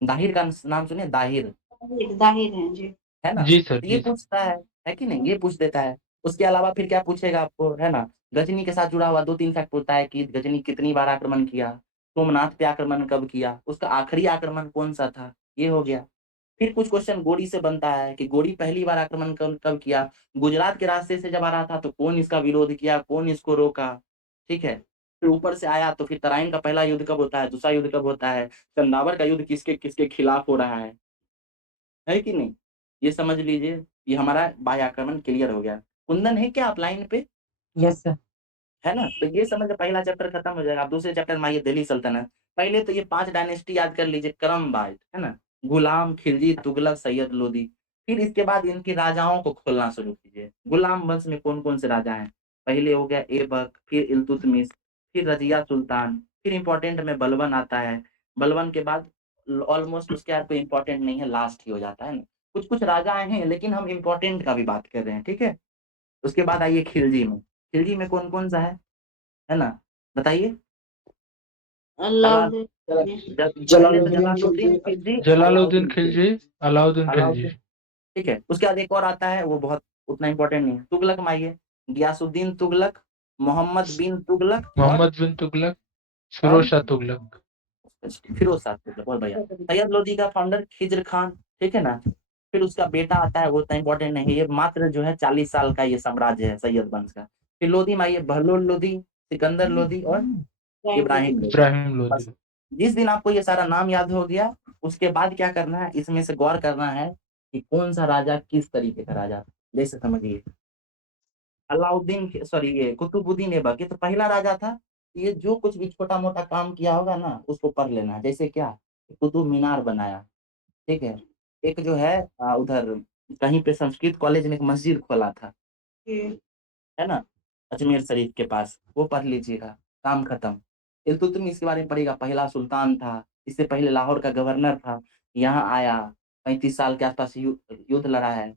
दाहिर का नाम सुने? दाहिर। जाहिर है जी। है ना? जी सर, तो ये जी सर। पूछता है कि नहीं? ये पूछ देता है। उसके अलावा फिर क्या पूछेगा आपको, है ना? गजनी के साथ जुड़ा हुआ 2-3 फैक्ट पूछता है कि गजनी कितनी बार आक्रमण किया? सोमनाथ पे आक्रमण कब किया? उसका आखिरी आक्रमण कौन-सा था? ये हो गया। फिर कुछ क्वेश्चन गोरी से बनता है कि गोरी पहली बार आक्रमण कब कब किया? गुजरात के रास्ते से जब आ रहा था तो कौन इसका विरोध किया? कौन इसको रोका? ठीक है? फिर ऊपर से आया तो फिर तराइन का पहला युद्ध कब होता है? दूसरा युद्ध कब होता है? चंदावर का युद्ध किसके खिलाफ हो रहा है कि नहीं? ये समझ लीजिए, ये हमारा बाह्य आक्रमण क्लियर हो गया। कुंदन है क्या आप लाइन पे? Yes sir. है ना? तो ये समझ पहला चैप्टर खत्म हो जाएगा। आप दूसरे चैप्टर में आइए दिल्ली सल्तनत। पहले तो ये 5 डायनेस्टी याद कर लीजिए क्रमवाइज़, है ना? गुलाम, खिलजी, तुगलक, सैयद लोदी। फिर इसके बाद इनके राजाओं को खोलना शुरू कीजिए। गुलाम वंश में कौन-कौन से राजा हैं? पहले हो गया ऐबक, फिर इल्तुतमिश, फिर रज़िया सुल्तान, फिर इम्पोर्टेंट में बलवन आता है। बलवन के बाद ऑलमोस्ट उसके बाद कोई इम्पोर्टेंट नहीं है, लास्ट ही हो जाता है ना। कुछ-कुछ राजा आए हैं, लेकिन हम इम्पोर्टेंट का भी बात कर रहे हैं, ठीक है? उसके बाद आइए खिलजी में। खिलजी में कौन-कौन सा है ना? बताइए। अलाउद्दीन पहले तो जलालुद्दीन खिलजी, जलालुद्दीन खिलजी, अलाउद्दीन खिलजी। अलाउद्दीन, ठीक है। उसके बाद एक और आता है, वो बहुत उतना इम्पोर्टेंट नहीं है। तुगलक में आइए, गियासुद्दीन तुगलक, मोहम्मद बिन तुगलक और मोहम्मद बिन तुगलक, फिरोज शाह तुगलक। फिरोज शाह तुगलक, बहुत बढ़िया। सैयद लोदी का फाउंडर खिज्र खान, ठीक है ना? फिर उसका बेटा आता है, वो उतना इम्पोर्टेंट नहीं है, ये मात्र जो है 40 साल का ये साम्राज्य है सैयद वंश का। फिर लोदी में आइए, बहलोल लोदी, सिकंदर लोदी और इब्राहिम लोदी। इब्राहिम लोदी। बस जिस दिन आपको ये सारा नाम याद हो गया, उसके बाद क्या करना है, इसमें से गौर करना है कि कौन सा राजा किस तरीके का राजा था। जैसे समझिए, अलाउद्दीन सॉरी ये कुतुबुद्दीन ऐबक, ये तो पहला राजा था। ये जो कुछ भी छोटा-मोटा काम किया होगा ना, उसको पढ़ लेना है। जैसे क्या, कुतुब मीनार बनाया, ठीक है? एक जो है उधर कहीं पे संस्कृत कॉलेज में एक मस्जिद खोला था, है ना? अजमेर शरीफ के पास, वो पढ़ लीजिएगा, काम खत्म। इल्तुतमिश के बारे में पढ़िएगा, पहला सुल्तान था, इससे पहले लाहौर का गवर्नर था, यहाँ आया, 35 साल के आसपास युद्ध लड़ा है,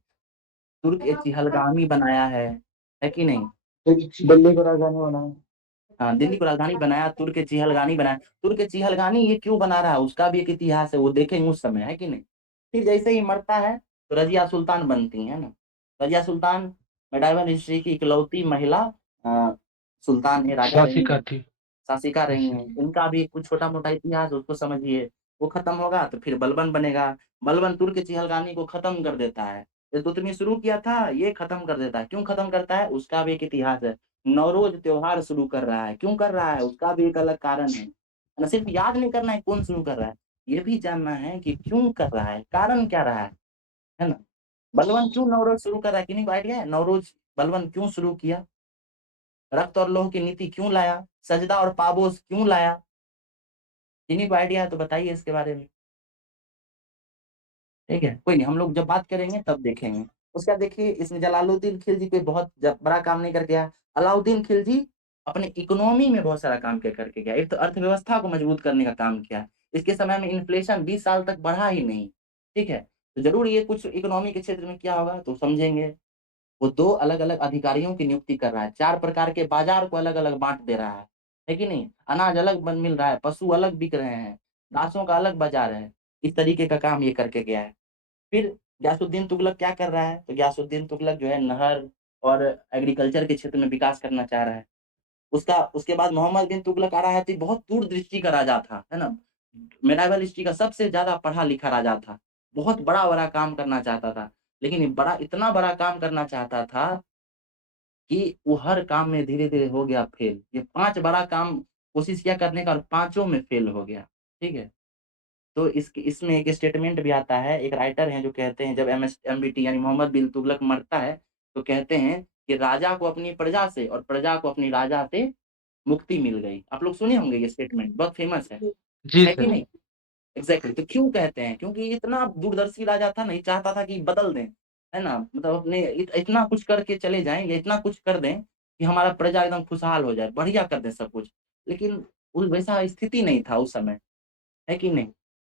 तुर्क-ए-चिहलगामी बनाया है कि नहीं? दिल्ली को राजधानी बनाया। हाँ, दिल्ली को राजधानी बनाया, तुर्क-ए-चिहलगानी बनाया। तुर्क-ए-चिहलगानी ये क्यों बना रहा है, उसका भी एक इतिहास है, वो देखेंगे उस समय, है कि नहीं? फिर जैसे ही मरता है, तो रज़िया सुल्तान बनती हैं, है ना? रज़िया सुल्तान मेडाइवल हिस्ट्री की इकलौती महिला अ, सुल्तान है, राजा रही शासिका हैं, थी। शासिका रही हैं। इनका भी कुछ छोटा-मोटा इतिहास उसको समझिए। वो खत्म होगा तो फिर बलबन बनेगा। बलबन तुर्क-ए-चिहलगानी को खत्म कर देता है। इल्तुतमिश शुरू किया था, ये खत्म कर देता है। क्यों खत्म करता है, उसका भी एक इतिहास है। नौरोज़ त्योहार शुरू कर रहा है, क्यों कर रहा है, उसका भी एक अलग कारण है। ना सिर्फ याद नहीं करना है कौन शुरू कर रहा है, ये भी जानना है कि क्यों कर रहा है, कारण क्या रहा है ना? बलबन क्यों नौरोज़ शुरू कर रहा है, किन्हीं को आइडिया है? नौरोज़ बलबन क्यों शुरू किया? रक्त और लौह की नीति क्यों लाया? सजदा और पाबोस क्यों लाया? किन्हीं को आइडिया है तो बताइए इसके बारे में। ठीक है, कोई नहीं, हम लोग जब बात करेंगे तब देखेंगे। उसके बाद देखिए, इसमें जलालुद्दीन खिलजी कोई बहुत बड़ा काम नहीं करके आया। अलाउद्दीन खिलजी अपने इकोनॉमी में बहुत सारा काम करके गया। एक तो अर्थव्यवस्था को मजबूत करने का काम किया। इसके समय में इन्फ्लेशन 20 साल तक बढ़ा ही नहीं, ठीक है? तो ज़रूर ये कुछ इकोनॉमी के क्षेत्र में किया होगा तो समझेंगे। वो 2 अलग-अलग अधिकारियों की नियुक्ति कर रहा है, 4 प्रकार के बाज़ार को अलग-अलग बाँट दे रहा है कि नहीं? अनाज अलग बन मिल रहा है, पशु अलग बिक रहे हैं, दासों का अलग बाज़ार है। इस तरीके का काम ये करके गया है। फिर गियासुद्दीन तुगलक क्या कर रहा है? तो गियासुद्दीन तुगलक जो है नहर और एग्रीकल्चर के क्षेत्र में विकास करना चाह रहा है। उसके बाद मोहम्मद बिन तुगलक आ रहा है, तो ये बहुत दूरदृष्टि का राजा था, है ना? मेडाइवल हिस्ट्री का सबसे ज़्यादा पढ़ा-लिखा राजा था। बहुत बड़ा-बड़ा काम करना चाहता था। लेकिन ये इतना बड़ा काम करना चाहता था कि वो हर काम में धीरे-धीरे हो गया फेल। ये 5 बड़ा काम कोशिश किया करने का और पाँचों में फेल हो गया, ठीक है? तो इसमें एक स्टेटमेंट भी आता है, एक राइटर हैं जो कहते हैं जब एमबीटी यानी मोहम्मद बिन तुगलक मरता है, तो कहते हैं कि राजा को अपनी प्रजा से और प्रजा को अपनी राजा से मुक्ति मिल गई। आप लोग सुने होंगे ये स्टेटमेंट, बहुत फेमस जी है कि सर। नहीं? एग्ज़ैक्टली, तो क्यों कहते हैं? क्योंकि ये इतना दूरदर्शी राजा था ना, ये चाहता था कि बदल दें, है ना? मतलब अपने इतना कुछ करके चले जाएँ या इतना कुछ कर दें कि हमारा प्रजा एकदम खुशहाल हो जाए, बढ़िया कर दें सब कुछ। लेकिन उस वैसा स्थिति नहीं था उस समय। है कि नहीं?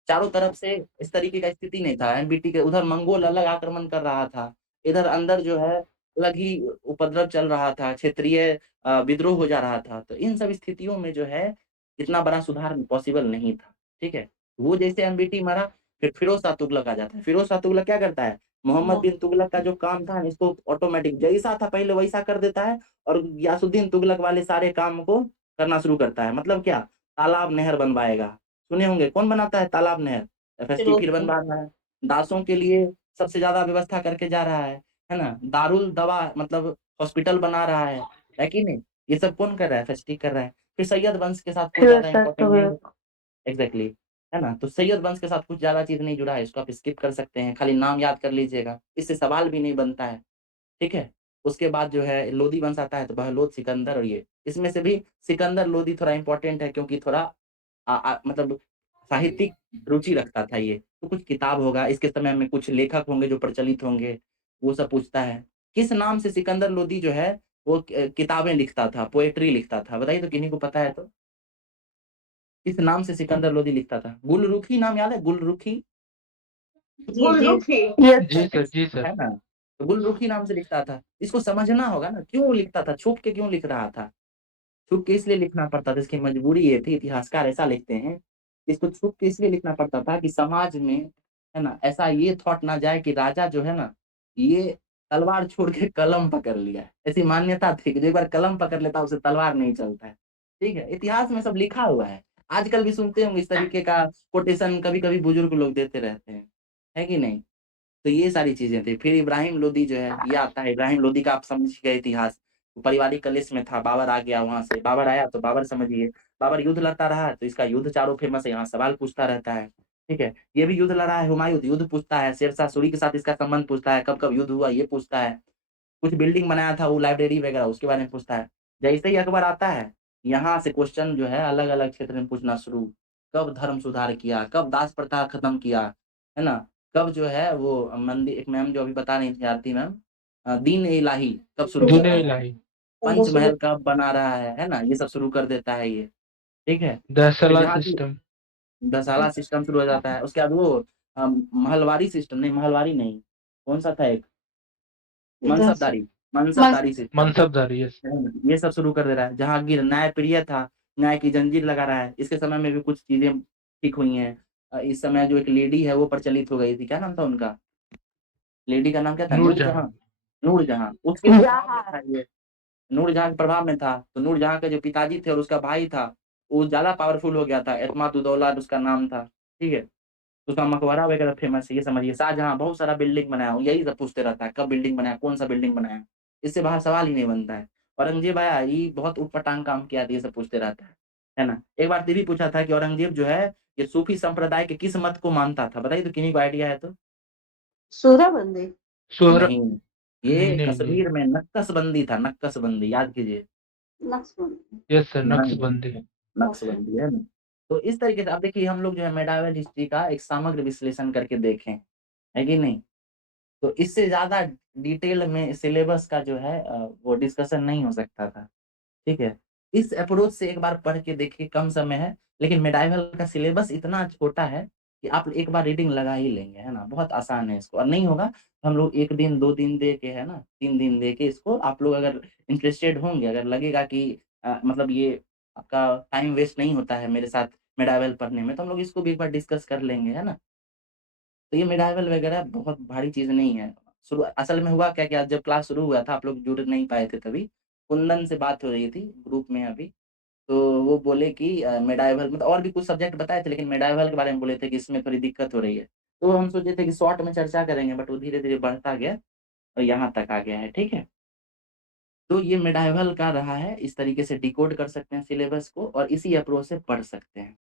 चारों तरफ से इस तरीके का स्थिति नहीं था। एमबीटी के उधर मंगोल अलग आक्रमण कर रहा था। इधर अंदर जो है अलग ही उपद्रव चल रहा था, क्षेत्रीय विद्रोह हो जा रहा था। तो इन सब स्थितियों में जो है इतना बड़ा सुधार पॉसिबल नहीं था। ठीक है? वो जैसे एमबीटी मरा, फिर फिरोज़ शाह तुगलक आ जाता है। फिरोज़ शाह तुगलक क्या करता है? मोहम्मद बिन तुगलक का जो काम था इसको ऑटोमैटिक जैसा था पहले वैसा कर देता है और गियासुद्दीन तुगलक वाले सारे काम को करना शुरू करता है। मतलब क्या? तालाब, नहर बनवाएगा। सुने होंगे, कौन बनाता है तालाब नहर? एफएसटी फिर बनवा रहा है। दासों के लिए सबसे ज़्यादा व्यवस्था करके जा रहा है ना? दारुल दवा मतलब हॉस्पिटल बना रहा है कि नहीं? ये सब कौन कर रहा है? एफएसटी कर रहा है। फिर सैयद वंश के साथ कोई ज़्यादा इम्पोर्टेंट नहीं है। एग्ज़ैक्टली, है ना? तो सैयद वंश के साथ कुछ ज़्यादा चीज़ नहीं जुड़ा है, इसको आप स्किप कर सकते हैं, खाली नाम याद कर लीजिएगा, इससे सवाल भी नहीं बनता है, ठीक है? उसके बाद जो है लोदी वंश आता है, तो बहलोद, सिकंदर और ये। इसमें से भी सिकंदर लोदी थोड़ा इम्पोर्टेंट है क्योंकि थोड़ा मतलब साहित्यिक रुचि रखता था ये, तो कुछ किताब होगा, इसके समय में कुछ लेखक होंगे जो प्रचलित होंगे, वो सब पूछता है। किस नाम से सिकंदर लोदी जो है, वो किताबें लिखता था, पोएट्री लिखता था? बताइए तो किन्हीं को पता है तो? किस नाम से सिकंदर लोदी लिखता था? गुलरुखी नाम याद है? गुलरुखी? जी सर है ना? तो गुलरुखी नाम से लिखता था। इसको समझना होगा ना, क्यों लिखता था? छुप के क्यों लिख रहा था? छुप के इसलिए लिखना पड़ता था, इसकी मजबूरी ये थी, इतिहासकार ऐसा लिखते हैं, इसको छुप के इसलिए लिखना पड़ता था कि समाज में, है ना, ऐसा ये थॉट ना जाए कि राजा जो है ना, ये तलवार छोड़ के कलम पकड़ लिया है। ऐसी मान्यता थी कि जो एक बार कलम पकड़ लेता है, उसे तलवार नहीं चलता है। ठीक है? इतिहास में सब लिखा हुआ है। आजकल भी सुनते होंगे इस तरीके का कोटेशन कभी-कभी बुजुर्ग लोग देते रहते हैं। है कि नहीं? तो ये सारी चीज़ें थी। फिर इब्राहिम लोदी जो है, ये आता है, इब्राहिम लोदी का आप समझ गए इतिहास। पारिवारिक कलेश में था, बाबर आ गया वहाँ से, बाबर आया तो बाबर समझिए, बाबर युद्ध लड़ता रहा तो इसका युद्ध चारों फेमस है, यहाँ सवाल पूछता रहता है, ठीक है? ये भी युद्ध लड़ा है, हुमायूँ युद्ध पूछता है, शेरशाह सूरी के साथ इसका संबंध पूछता है, कब-कब युद्ध हुआ ये पूछता है। कुछ बिल्डिंग बनाया था वो लाइब्रेरी वगैरह उसके बारे में पूछता है। जैसे ही अकबर आता है, यहाँ से क्वेश्चन जो है अलग-अलग क्षेत्र में पूछना शुरू। कब धर्म सुधार किया? कब दास प्रथा खत्म किया? है ना? कब जो है वो एक मैम जो अभी बता रही थी आरती मैम, दीन ए इलाही कब शुरू दीन किया? इलाही, पंचमहल कब बना रहा है ना? ये सब शुरू कर देता है ये, ठीक है? फिर दसला जहाँ की सिस्टम, दसाला सिस्टम शुरू हो जाता है, उसके बाद वो महलवारी सिस्टम नहीं, महलवारी नहीं, कौन-सा था एक? मनसबदारी, मनसबदारी सिस्टम। मनसबदारी, यस। ये सब शुरू कर दे रहा है। जहांगीर न्यायप्रिय था, न्याय की जंजीर लगा रहा है। इसके समय में भी कुछ चीज़ें ठीक हुई हैं। इस समय जो एक लेडी है वो प्रचलित हो गई थी, क्या नाम था उनका? लेडी का नाम क्या था? नूरजहां, नूरजहां, नूरजहां। उसके प्रभाव में था ये, नूरजहां के प्रभाव में था। तो नूरजहां के जो पिताजी थे और उसका भाई था, वो ज़्यादा पावरफुल हो गया था। एतमाद-उद-दौला उसका नाम था, ठीक है? उसका मकबरा वगैरह फेमस है, ये समझिए। शाहजहां बहुत सारा बिल्डिंग बनाया, वो यही सब पूछते रहता है, कब बिल्डिंग बनाया, कौन-सा बिल्डिंग बनाया? इससे बाहर सवाल ही नहीं बनता है। औरंगज़ेब आया, ये बहुत ऊटपटांग काम किया था, ये सब पूछते रहता है ना? एक बार ये भी पूछा था कि औरंगज़ेब जो है, ये सूफी संप्रदाय के किस मत को मानता था? बताइए तो किन्हीं को आइडिया है तो? सूराबंदी। सोहरा नहीं, नहीं, ये नहीं, नहीं। कश्मीर में नक्शबंदी था, नक्शबंदी, याद कीजिए। नक्शबंदी। यस सर, नहीं, नक्शबंदी। नक्शबंदी है ना? तो इस तरीके से आप देखिए हम लोग जो है मेडाइवल हिस्ट्री का एक समग्र विश्लेषण करके देखें, है कि नहीं? तो इससे ज़्यादा डिटेल में सिलेबस का जो है वो डिस्कशन नहीं हो सकता था, ठीक है? इस अप्रोच से एक बार पढ़ के देखिए, कम समय है, लेकिन मेडाइवल का सिलेबस इतना छोटा है कि आप एक बार रीडिंग लगा ही लेंगे, है ना? बहुत आसान है इसको, और नहीं होगा तो हम लोग 1 दिन, 2 दिन दे के, है ना, 3 दिन दे के इसको आप लोग अगर इंटरेस्टेड होंगे, अगर लगेगा कि मतलब ये आपका टाइम वेस्ट नहीं होता है मेरे साथ मेडाइवल पढ़ने में, तो हम लोग इसको भी एक बार डिस्कस कर लेंगे, है ना? तो ये मिडाइवल वगैरह बहुत भारी चीज़ नहीं है। शुरू असल में हुआ क्या कि आज जब क्लास शुरू हुआ था, आप लोग जुड़ नहीं पाए थे तभी, कुंदन से बात हो रही थी ग्रुप में अभी, तो वो बोले कि मिडाइवल मतलब और भी कुछ सब्जेक्ट बताए थे, लेकिन मिडाइवल के बारे में बोले थे कि इसमें थोड़ी दिक्कत हो रही है। तो हम सोचे थे कि शॉर्ट में चर्चा करेंगे, बट वो धीरे-धीरे बढ़ता गया और यहाँ तक आ गया है, ठीक है? तो ये मिडाइवल का रहा है, इस तरीके से डिकोड कर सकते हैं सिलेबस को और इसी अप्रोच से पढ़ सकते हैं।